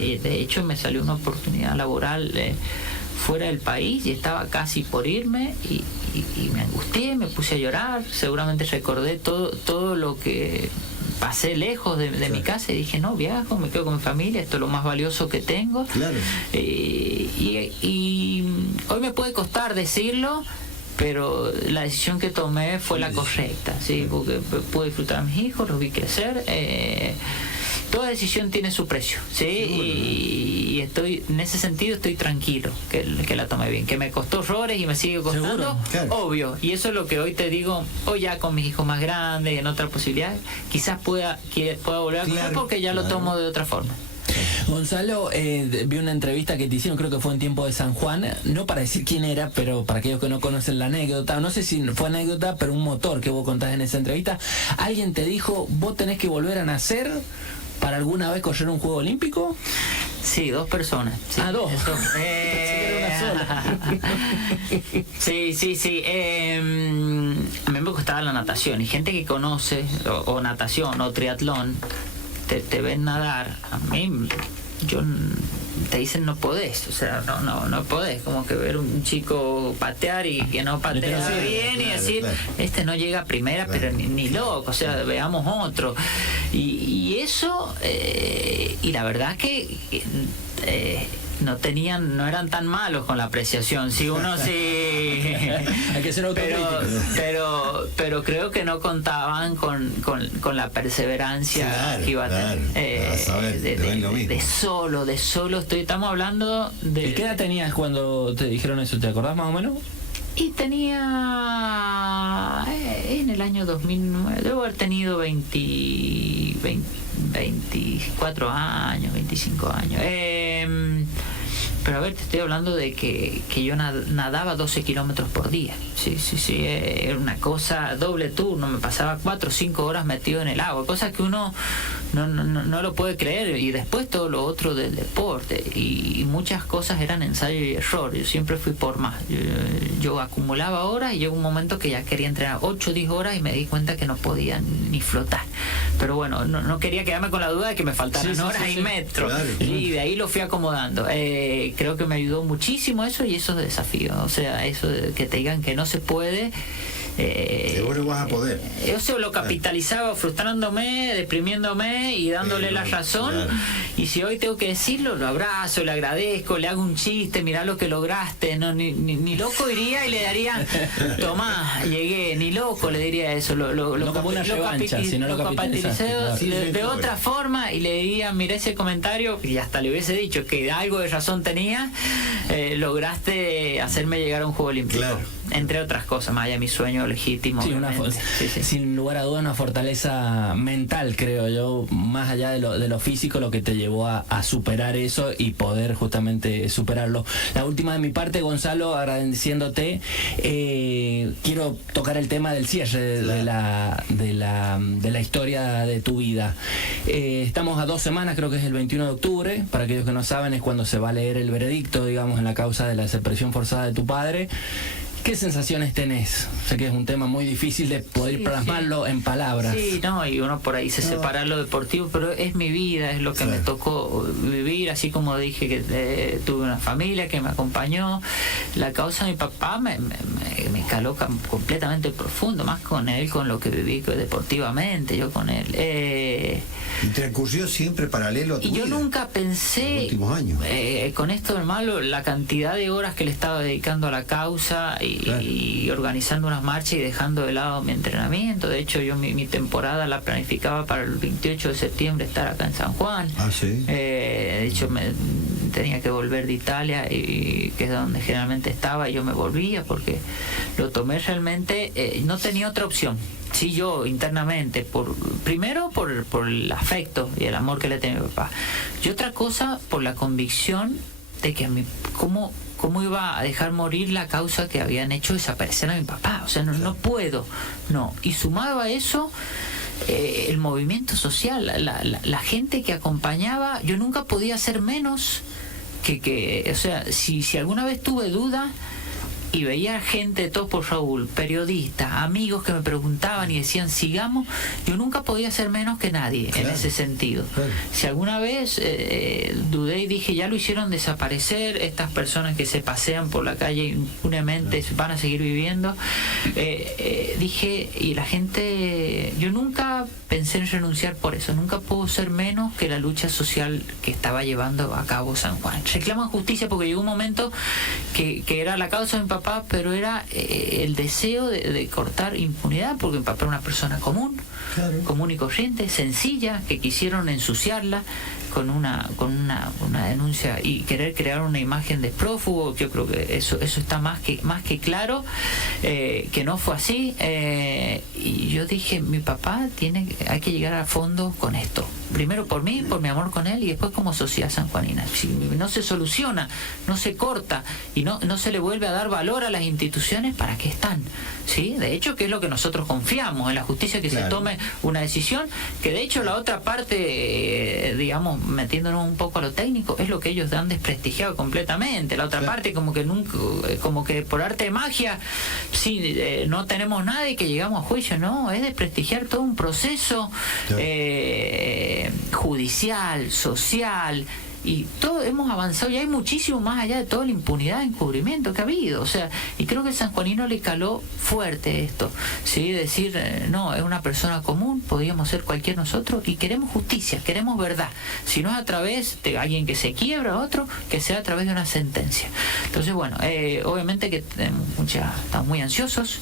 y de hecho me salió una oportunidad laboral fuera del país y estaba casi por irme y me angustié, me puse a llorar, seguramente recordé todo lo que pasé lejos de mi casa y dije, no, viajo, me quedo con mi familia, esto es lo más valioso que tengo. Y hoy me puede costar decirlo, pero la decisión que tomé fue la correcta, ¿sí? Porque pude disfrutar a mis hijos, los vi crecer. Toda decisión tiene su precio, ¿sí? Y estoy, en ese sentido, estoy tranquilo que la tomé bien. Que me costó errores y me sigue costando, obvio. Y eso es lo que hoy te digo, hoy ya con mis hijos más grandes, en otra posibilidad, quizás pueda volver a correr porque ya lo tomo de otra forma. Gonzalo, vi una entrevista que te hicieron, creo que fue en tiempo de San Juan, no para decir quién era, pero para aquellos que no conocen la anécdota, no sé si fue anécdota, pero un motor que vos contás en esa entrevista, alguien te dijo, vos tenés que volver a nacer para alguna vez correr un Juego Olímpico. Sí, 2 personas. Sí, dos. Sí. A mí me gustaba la natación y gente que conoce o natación o triatlón te ven nadar. A mí te dicen no podés, o sea, no podés, como que ver un chico patear y que no patea bien y decir, este no llega a primera, pero ni loco, o sea, veamos otro. Y eso, y la verdad que no eran tan malos con la apreciación, si uno sí hay que ser autocrítico, pero creo que no contaban con la perseverancia que iba a tener, de solo estamos hablando de... ¿Y qué edad tenías cuando te dijeron eso? ¿Te acordás más o menos? Y tenía en el año 2009, debo haber tenido 24 años, 25 años. Pero a ver, te estoy hablando de que yo nadaba 12 kilómetros por día. Sí, era una cosa, doble turno, me pasaba 4 o 5 horas metido en el agua, cosas que uno no lo puede creer. Y después todo lo otro del deporte, y muchas cosas eran ensayo y error. Yo siempre fui por más. Yo acumulaba horas y llegó un momento que ya quería entrenar 8 o 10 horas y me di cuenta que no podía ni flotar. Pero bueno, no quería quedarme con la duda de que me faltaran horas y metros. Claro. Y de ahí lo fui acomodando. Creo que me ayudó muchísimo eso y esos desafíos. O sea, eso de que te digan que no se puede. Que vos no vas a poder. Eso lo capitalizaba frustrándome, deprimiéndome y dándole la razón. Claro. Y si hoy tengo que decirlo, lo abrazo, le agradezco, le hago un chiste, mirá lo que lograste. No, ni loco iría y le daría, tomá, llegué, ni loco le diría eso. No como una revancha, sino lo capitalizaste, claro. de otra forma, y le diría, mirá ese comentario, y hasta le hubiese dicho que algo de razón tenía, lograste hacerme llegar a un juego olímpico. Claro. Entre otras cosas, más allá de mi sueño legítimo. Sí, sin lugar a dudas una fortaleza mental, creo yo, más allá de lo físico, lo que te llevó a superar eso y poder justamente superarlo. La última de mi parte, Gonzalo, agradeciéndote, quiero tocar el tema del cierre de la historia de tu vida. Estamos a 2 semanas, creo que es el 21 de octubre, para aquellos que no saben, es cuando se va a leer el veredicto, digamos, en la causa de la desaparición forzada de tu padre. ¿Qué sensaciones tenés? Sé que es un tema muy difícil de poder plasmarlo en palabras. Sí, no, y uno por ahí se separa lo deportivo, pero es mi vida, es lo que me tocó vivir, así como dije que tuve una familia que me acompañó. La causa de mi papá me caló completamente profundo, más con él, con lo que viví deportivamente, yo con él. Y transcurrió siempre paralelo a tu vida. Y yo nunca pensé, los últimos años. Con esto del malo, la cantidad de horas que le estaba dedicando a la causa y organizando unas marchas y dejando de lado mi entrenamiento. De hecho, yo mi temporada la planificaba para el 28 de septiembre estar acá en San Juan. Ah, sí. De hecho, tenía que volver de Italia, y que es donde generalmente estaba, y yo me volvía porque lo tomé realmente, no tenía otra opción. Sí, yo internamente, primero por el afecto y el amor que le tenía a mi papá, y otra cosa por la convicción de que cómo iba a dejar morir la causa que habían hecho desaparecer a mi papá. O sea, no puedo, no. Y sumado a eso, el movimiento social, la gente que acompañaba, yo nunca podía hacer menos que o sea, si alguna vez tuve duda y veía gente de Todos por Raúl, periodistas, amigos que me preguntaban y decían sigamos, yo nunca podía ser menos que nadie. Claro. En ese sentido. Claro. Si alguna vez dudé y dije ya lo hicieron desaparecer, estas personas que se pasean por la calle impunemente van a seguir viviendo, dije, y la gente, yo nunca pensé en renunciar por eso, nunca puedo ser menos que la lucha social que estaba llevando a cabo San Juan. Reclaman justicia porque llegó un momento que era la causa de mi papá, pero era el deseo de cortar impunidad, porque mi papá era una persona común, claro, común y corriente, sencilla, que quisieron ensuciarla con una denuncia y querer crear una imagen de prófugo. Yo creo que eso está más que claro, que no fue así, y yo dije, mi papá hay que llegar a fondo con esto, primero por mí, por mi amor con él, y después como sociedad sanjuanina. Si no se soluciona, no se corta y no se le vuelve a dar valor a las instituciones, ¿para qué están? ¿Sí? De hecho, que es lo que nosotros confiamos en la justicia, que claro, se tome una decisión, que de hecho la otra parte, digamos, metiéndonos un poco a lo técnico, es lo que ellos han desprestigiado completamente. La otra parte como que por arte de magia, sí, no tenemos nada y que llegamos a juicio. No, es desprestigiar todo un proceso judicial, social, y todo hemos avanzado, y hay muchísimo más allá de toda la impunidad, encubrimiento que ha habido. O sea, y creo que al sanjuanino le caló fuerte esto, ¿sí? Decir, no, es una persona común, podríamos ser cualquier nosotros, y queremos justicia, queremos verdad. Si no es a través de alguien que se quiebra a otro, que sea a través de una sentencia. Entonces, bueno, obviamente que estamos muy ansiosos.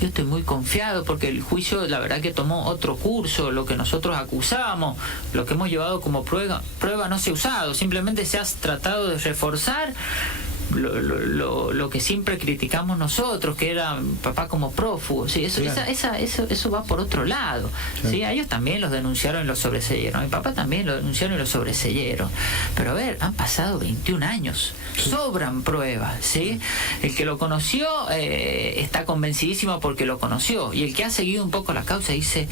Yo estoy muy confiado porque el juicio, la verdad, que tomó otro curso. Lo que nosotros acusábamos, lo que hemos llevado como prueba no se ha usado, simplemente se ha tratado de reforzar lo que siempre criticamos nosotros, que era papá como prófugo. ¿Sí? Eso va por otro lado. Claro. ¿Sí? A ellos también los denunciaron y los sobreseyeron. A mi papá también lo denunciaron y lo sobreseyeron. Pero a ver, han pasado 21 años. Sí. Sobran pruebas. ¿Sí? El que lo conoció está convencidísimo porque lo conoció. Y el que ha seguido un poco la causa dice,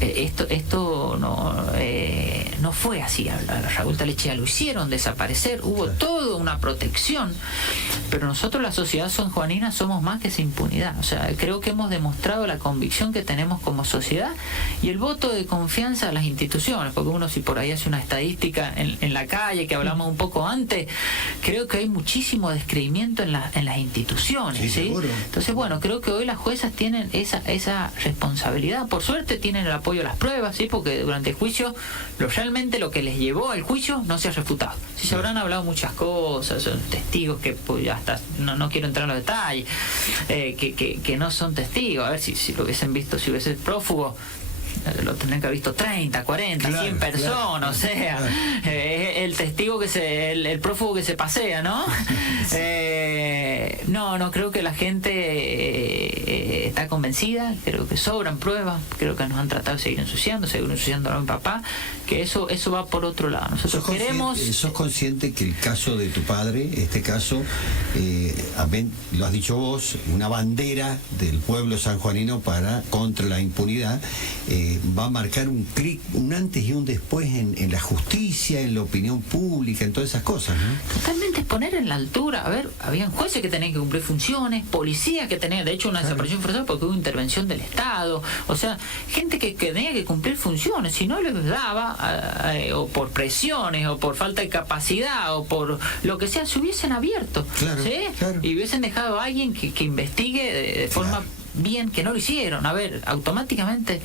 esto no fue así. A Raúl Talechea lo hicieron desaparecer, hubo toda una protección, pero nosotros, la sociedad sanjuanina, somos más que esa impunidad. O sea, creo que hemos demostrado la convicción que tenemos como sociedad y el voto de confianza a las instituciones, porque uno, si por ahí hace una estadística en la calle, que hablamos un poco antes, creo que hay muchísimo descreimiento en las instituciones, ¿sí? Entonces, bueno, creo que hoy las juezas tienen esa responsabilidad. Por suerte tienen el apoyo a las pruebas, ¿sí? Porque durante el juicio, realmente lo que les llevó al juicio no se ha refutado. Sí, se habrán hablado muchas cosas, son testigos que pues, hasta no quiero entrar en los detalles, que no son testigos. A ver si lo hubiesen visto, si hubiese prófugo, lo tendrían que haber visto 30, 40, 100 personas, o sea, el testigo el prófugo que se pasea, ¿no? No, creo que la gente está convencida, creo que sobran pruebas, creo que nos han tratado de seguir ensuciando a mi papá, que eso va por otro lado. Nosotros queremos... ¿Sos consciente que el caso de tu padre, este caso, lo has dicho vos, una bandera del pueblo sanjuanino contra la impunidad, va a marcar un antes y un después en la justicia, en la opinión pública, en todas esas cosas, ¿no? Totalmente, es poner en la altura. A ver, habían jueces que tenían que cumplir funciones, policías que tenían, de hecho, una desaparición forzada porque hubo intervención del Estado, o sea, gente que tenía que cumplir funciones, si no les daba, o por presiones, o por falta de capacidad, o por lo que sea, se hubiesen abierto, ¿sí? Y hubiesen dejado a alguien que investigue de forma bien, que no lo hicieron. A ver, automáticamente...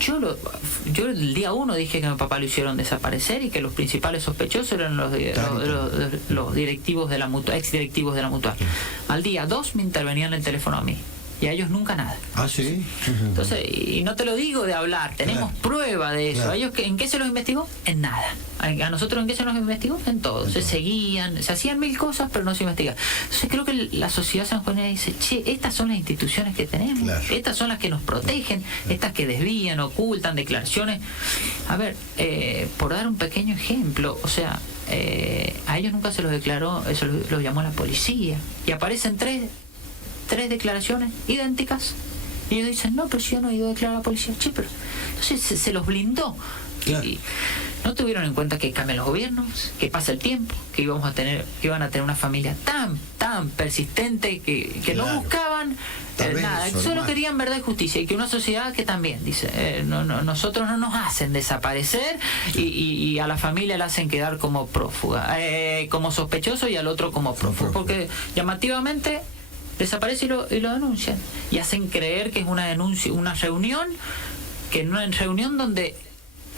Yo el día 1 dije que a mi papá lo hicieron desaparecer y que los principales sospechosos eran los directivos de la mutual, ex directivos de la mutual. Al día 2 me intervenían el teléfono a mí y a ellos nunca nada. Ah, sí. Entonces, y no te lo digo de hablar, tenemos prueba de eso. ¿A ellos en qué se los investigó? En nada. A nosotros, ¿en qué se nos investigó? En todo. Se seguían, se hacían mil cosas, pero no se investiga. Entonces creo que la sociedad sanjuanina dice, estas son las instituciones que tenemos, estas son las que nos protegen, estas que desvían, ocultan declaraciones. A ver, por dar un pequeño ejemplo, o sea, a ellos nunca se los declaró, eso lo llamó la policía, y aparecen tres declaraciones idénticas, y ellos dicen, no, pero si yo no he ido a declarar a la policía. Che, pero entonces se los blindó. Y no tuvieron en cuenta que cambian los gobiernos, que pasa el tiempo, que iban a tener una familia tan persistente que no buscaban nada, solo querían verdad y justicia, y que una sociedad que también dice, nosotros no nos hacen desaparecer y a la familia la hacen quedar como prófuga, como sospechoso, y al otro como prófugo, porque llamativamente desaparece y lo denuncian, y hacen creer que es una denuncia, una reunión, que no es reunión donde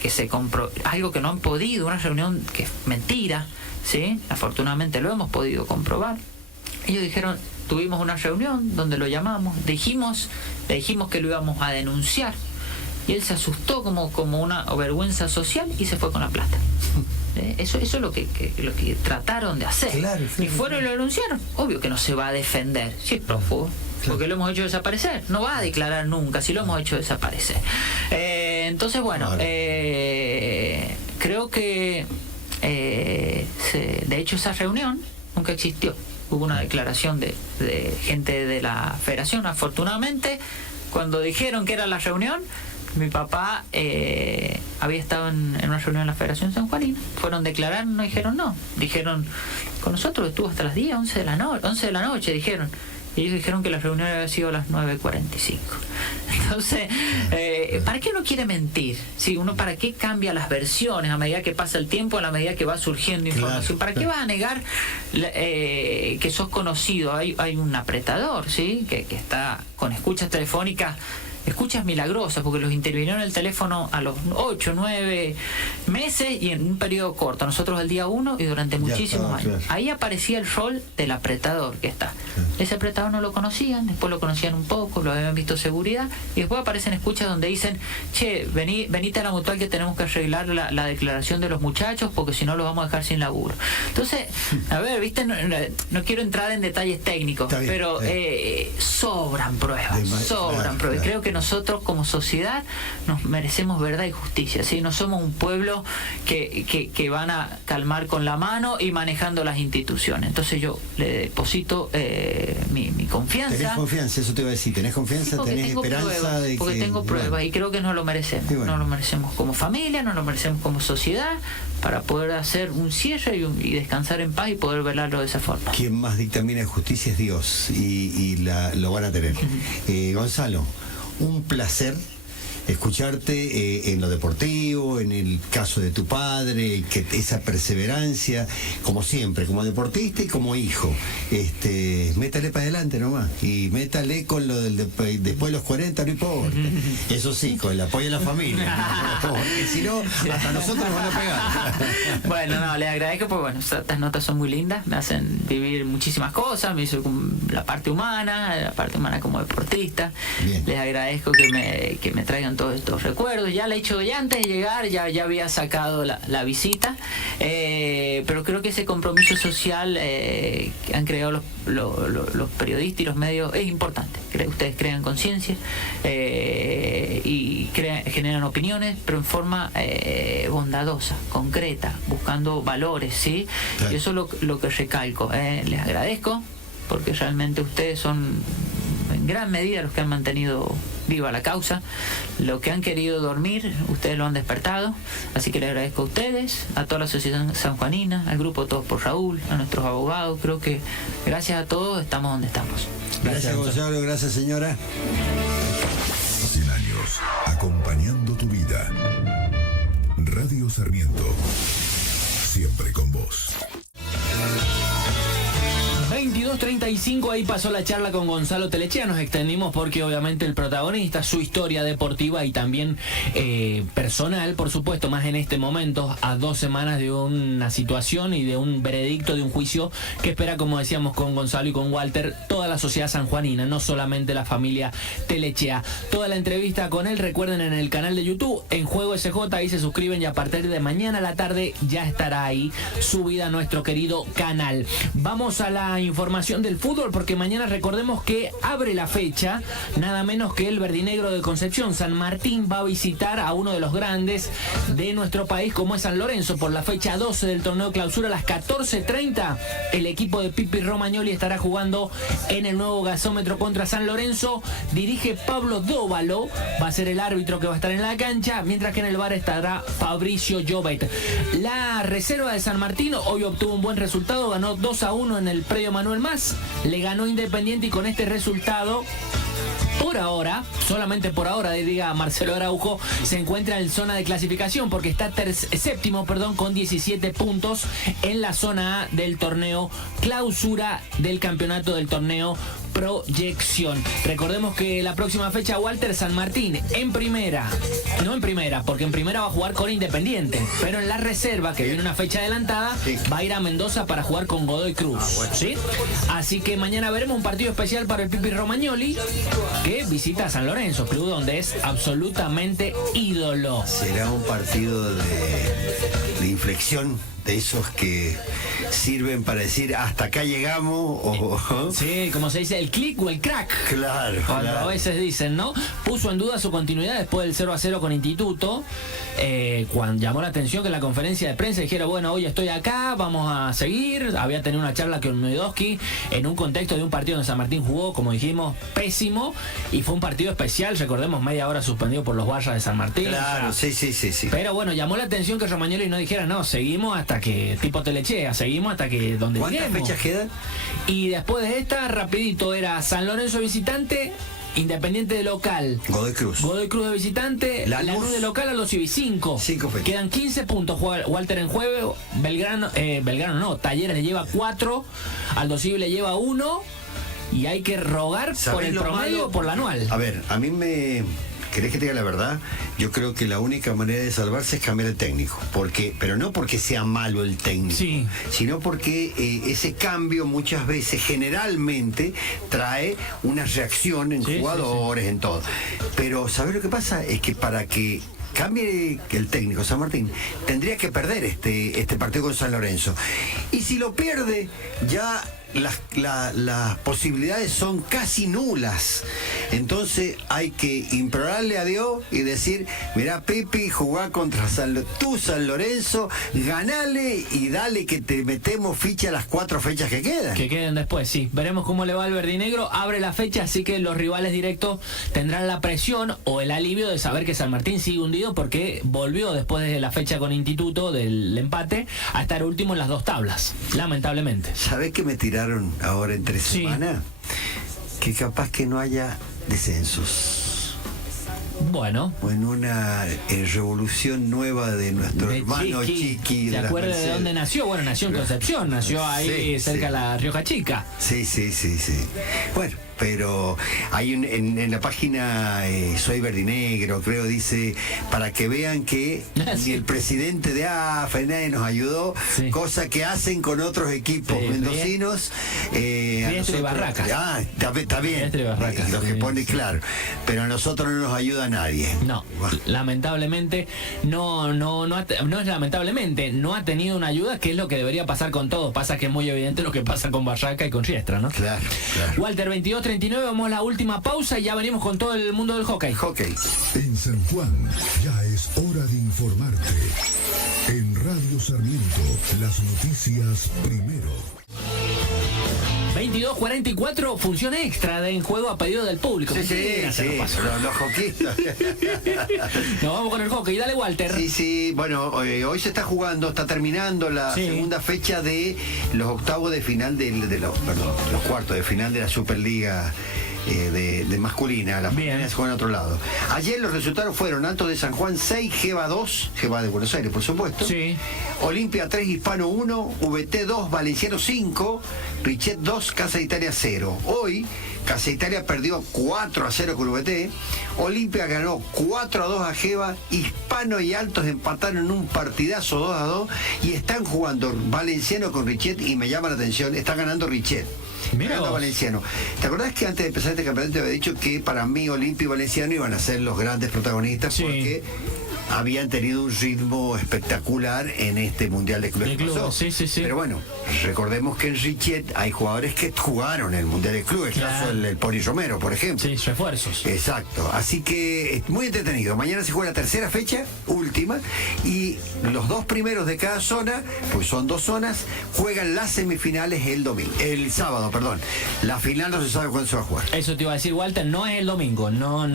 que se compró algo que no han podido, una reunión que es mentira, ¿sí? Afortunadamente lo hemos podido comprobar. Ellos dijeron, tuvimos una reunión donde lo llamamos, le dijimos que lo íbamos a denunciar, y él se asustó como una vergüenza social y se fue con la plata. Eso es lo que trataron de hacer. Y fueron y lo denunciaron. Obvio que no se va a defender si es prófugo, porque lo hemos hecho desaparecer. No va a declarar nunca si lo hemos hecho desaparecer. Entonces, bueno, creo que de hecho esa reunión nunca existió. Hubo una declaración de gente de la federación. Afortunadamente, cuando dijeron que era la reunión, mi papá había estado en una reunión en la Federación Sanjuanina. Fueron a declarar, no dijeron no. Dijeron, con nosotros estuvo hasta las 10, 11 de la noche, dijeron. Y ellos dijeron que la reunión había sido a las 9:45. Entonces, ¿para qué uno quiere mentir? ¿Sí? ¿Para qué cambia las versiones a medida que pasa el tiempo, a la medida que va surgiendo información? ¿Para qué vas a negar que sos conocido? Hay un apretador, ¿sí? Que está con escuchas telefónicas, escuchas milagrosas, porque los intervinieron en el teléfono a los 8, 9 meses y en un periodo corto. Nosotros al día 1 y durante muchísimos años. Ahí aparecía el rol del apretador que está. Ese apretador no lo conocían, después lo conocían un poco, lo habían visto seguridad, y después aparecen escuchas donde dicen, che, venite a la mutual que tenemos que arreglar la declaración de los muchachos porque si no los vamos a dejar sin laburo. Entonces, a ver, viste, no quiero entrar en detalles técnicos, pero sobran pruebas. Creo que que nosotros como sociedad nos merecemos verdad y justicia, ¿sí? No somos un pueblo que van a calmar con la mano y manejando las instituciones. Entonces yo le deposito mi confianza. ¿Tenés confianza? Eso te iba a decir. ¿Tenés confianza? Sí, ¿Tenés esperanza pruebas, de porque que...? tengo pruebas y creo que nos lo merecemos. Bueno. Nos lo merecemos como familia, nos lo merecemos como sociedad, para poder hacer un cierre y descansar en paz y poder velarlo de esa forma. Quien más dictamina justicia es Dios y lo van a tener. Gonzalo, un placer escucharte en lo deportivo, en el caso de tu padre, que esa perseverancia, como siempre, como deportista y como hijo. Métale para adelante nomás y métale con lo del después de los 40, no importa. Eso sí, con el apoyo de la familia, porque si no, hasta nosotros nos van a pegar. Bueno, no, les agradezco porque bueno, estas notas son muy lindas, me hacen vivir muchísimas cosas, me hizo la parte humana como deportista. Bien. Les agradezco que me traigan todos estos recuerdos. Ya le he hecho ya antes de llegar, ya había sacado la visita, pero creo que ese compromiso social que han creado los periodistas y los medios es importante. Ustedes crean conciencia y generan opiniones, pero en forma bondadosa, concreta, buscando valores, ¿sí? Claro. Y eso es lo que recalco. Les agradezco porque realmente ustedes son en gran medida los que han mantenido viva la causa. Lo que han querido dormir, ustedes lo han despertado. Así que les agradezco a ustedes, a toda la sociedad sanjuanina, al grupo Todos por Raúl, a nuestros abogados. Creo que gracias a todos estamos donde estamos. Gracias, Gonzalo. Gracias, señora. 100 años acompañando tu vida. Radio Sarmiento, siempre con vos. 22:35, ahí pasó la charla con Gonzalo Telechea. Nos extendimos porque obviamente el protagonista, su historia deportiva y también personal, por supuesto, más en este momento, a 2 semanas de una situación y de un veredicto, de un juicio que espera, como decíamos con Gonzalo y con Walter, toda la sociedad sanjuanina, no solamente la familia Telechea. Toda la entrevista con él, recuerden, en el canal de YouTube, En Juego SJ, ahí se suscriben y a partir de mañana a la tarde ya estará ahí subida a nuestro querido canal. Vamos a la información del fútbol porque mañana recordemos que abre la fecha nada menos que el verdinegro de Concepción. San Martín va a visitar a uno de los grandes de nuestro país como es San Lorenzo por la fecha 12 del torneo clausura. A las 14:30 el equipo de Pipi Romagnoli estará jugando en el nuevo gasómetro contra San Lorenzo. Dirige Pablo Dóvalo, va a ser el árbitro que va a estar en la cancha, mientras que en el bar estará Fabricio Llobet. La reserva de San Martín hoy obtuvo un buen resultado, ganó 2-1 en el predio Manuel Mas, le ganó Independiente y con este resultado, por ahora, solamente por ahora, diga Marcelo Araujo, se encuentra en zona de clasificación porque está séptimo, con 17 puntos en la zona A del torneo clausura del campeonato del torneo Proyección. Recordemos que la próxima fecha, Walter, San Martín en primera, no en primera, porque en primera va a jugar con Independiente, pero en la reserva, que viene una fecha adelantada, va a ir a Mendoza para jugar con Godoy Cruz, ¿sí? Así que mañana veremos un partido especial para el Pipi Romagnoli, que visita a San Lorenzo, club donde es absolutamente ídolo. Será un partido de inflexión, de esos que sirven para decir hasta acá llegamos Sí, como se dice, el click o el crack. Claro, Cuando claro. a veces dicen, ¿no? Puso en duda su continuidad después del 0-0 con Instituto, cuando llamó la atención que en la conferencia de prensa dijeron, bueno, hoy estoy acá, vamos a seguir. Había tenido una charla con Medowski en un contexto de un partido donde San Martín jugó, como dijimos, pésimo, y fue un partido especial, recordemos, media hora suspendido por los barras de San Martín. Claro, sí. Pero bueno, llamó la atención que Romagnoli no dijera, no, seguimos hasta que, tipo Telechea, seguimos hasta que donde ¿Cuántas lleguemos. fechas quedan? Y después de esta, rapidito, era San Lorenzo visitante, Independiente de local, Godoy Cruz. Godoy Cruz de visitante, Lanús de local, a los Civi 5. 5 fechas. Quedan 15 puntos. Walter en juego, Belgrano no, Talleres le lleva 4, Aldo Civi le lleva 1 y hay que rogar por el promedio o por la anual. A ver, a mí me... ¿Querés que te diga la verdad? Yo creo que la única manera de salvarse es cambiar el técnico. Pero no porque sea malo el técnico, Sí. sino porque ese cambio muchas veces, generalmente, trae una reacción en jugadores, en todo. Pero ¿sabés lo que pasa? Es que para que cambie el técnico San Martín, tendría que perder este partido con San Lorenzo. Y si lo pierde, ya las posibilidades son casi nulas. Entonces hay que implorarle a Dios y decir, mirá Pipi, jugá contra San Lorenzo, ganale y dale que te metemos ficha a las 4 fechas que quedan. Que queden después, sí. Veremos cómo le va al verdinegro. Abre la fecha, así que los rivales directos tendrán la presión o el alivio de saber que San Martín sigue hundido porque volvió después de la fecha con Instituto del empate a estar último en las 2 tablas, lamentablemente. ¿Sabés que me tiraron ahora entre semana? Que capaz que no haya descensos. Bueno. O en una revolución nueva de nuestro hermano Chiqui. ¿Se acuerda de dónde nació? Bueno, nació en Concepción, nació ahí cerca de la Rioja Chica. Sí. Bueno, pero hay en la página Soy Verdinegro, creo, dice, para que vean que ni el presidente de AFA nadie nos ayudó, cosa que hacen con otros equipos mendocinos. Riestre y Barracas. Está bien. Riestre y Barracas. Lo que pone claro. Pero a nosotros no nos ayuda nadie. No, lamentablemente no es lamentablemente, no ha tenido una ayuda, que es lo que debería pasar con todos. Pasa que es muy evidente lo que pasa con Barraca y con Riestra, ¿no? Claro. Walter, 22:39, vamos a la última pausa y ya venimos con todo el mundo del hockey. En San Juan ya es hora de informarte. En Radio Sarmiento, las noticias primero. 22:44, función extra de En Juego a pedido del público. Sí, los hockeyistas. Nos vamos con el hockey, dale Walter. Sí, bueno, hoy se está jugando, está terminando la segunda fecha de los octavos de final los cuartos de final de la Superliga de masculina. La femenina se juega en otro lado. Ayer los resultados fueron Altos de San Juan 6, Geva 2, Geva de Buenos Aires, por supuesto. Sí. Olimpia 3, Hispano 1, VT 2, Valenciano 5, Richet 2, Casa de Italia 0. Hoy, Casa de Italia perdió 4-0 con VT, Olimpia ganó 4-2 a Geva, Hispano y Altos empataron en un partidazo 2-2 y están jugando Valenciano con Richet y me llama la atención, está ganando Richet. Valenciano. ¿Te acordás que antes de empezar este campeonato te había dicho que para mí Olimpia y Valenciano iban a ser los grandes protagonistas porque habían tenido un ritmo espectacular en este Mundial de Clubes? Pero bueno, recordemos que en Richet hay jugadores que jugaron en el Mundial de Clubes, el caso el Pony Romero, por ejemplo. Sí, refuerzos. Exacto, así que es muy entretenido. Mañana se juega la tercera fecha, última, y los 2 primeros de cada zona, pues son 2 zonas, juegan las semifinales el sábado. La final no se sabe cuándo se va a jugar. Eso te iba a decir, Walter, no es el domingo. No es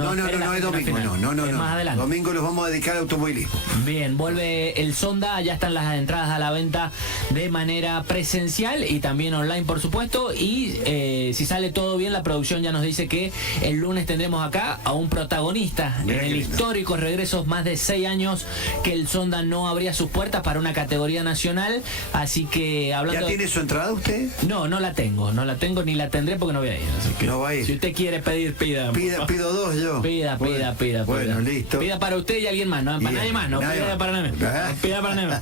domingo, no. Más adelante. Domingo los vamos a dedicar al automovilismo. Bien, vuelve el Sonda, ya están las entradas a la venta de manera presencial y también online, por supuesto, y si sale todo bien, la producción ya nos dice que el lunes tendremos acá a un protagonista en el histórico regreso, más de 6 años que el Sonda no abría sus puertas para una categoría nacional, así que hablando... ¿Ya tiene su entrada usted? No la tengo ni la tendré porque no voy a ir. Así que no va a ir. Si usted quiere pedir, pida. Pido 2 yo. Pida. Bueno, listo. Pida para usted y alguien más, no para nadie más, no pida para nadie más. Pida para nadie más.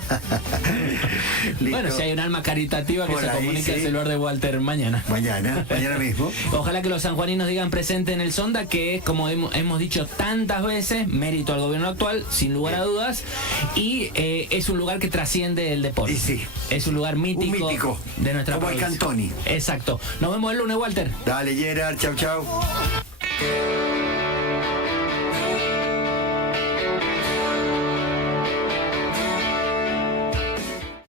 Bueno, si hay un alma caritativa que por se comunique al celular de Walter mañana mismo. Ojalá que los sanjuaninos digan presente en el Sonda, que es, como hemos dicho tantas veces, mérito al gobierno actual, sin lugar a dudas, y es un lugar que trasciende el deporte. Es un lugar mítico de nuestra como provincia. El Cantoni. Exacto. Nos vemos el lunes, Walter. Dale, Gerard. Chau.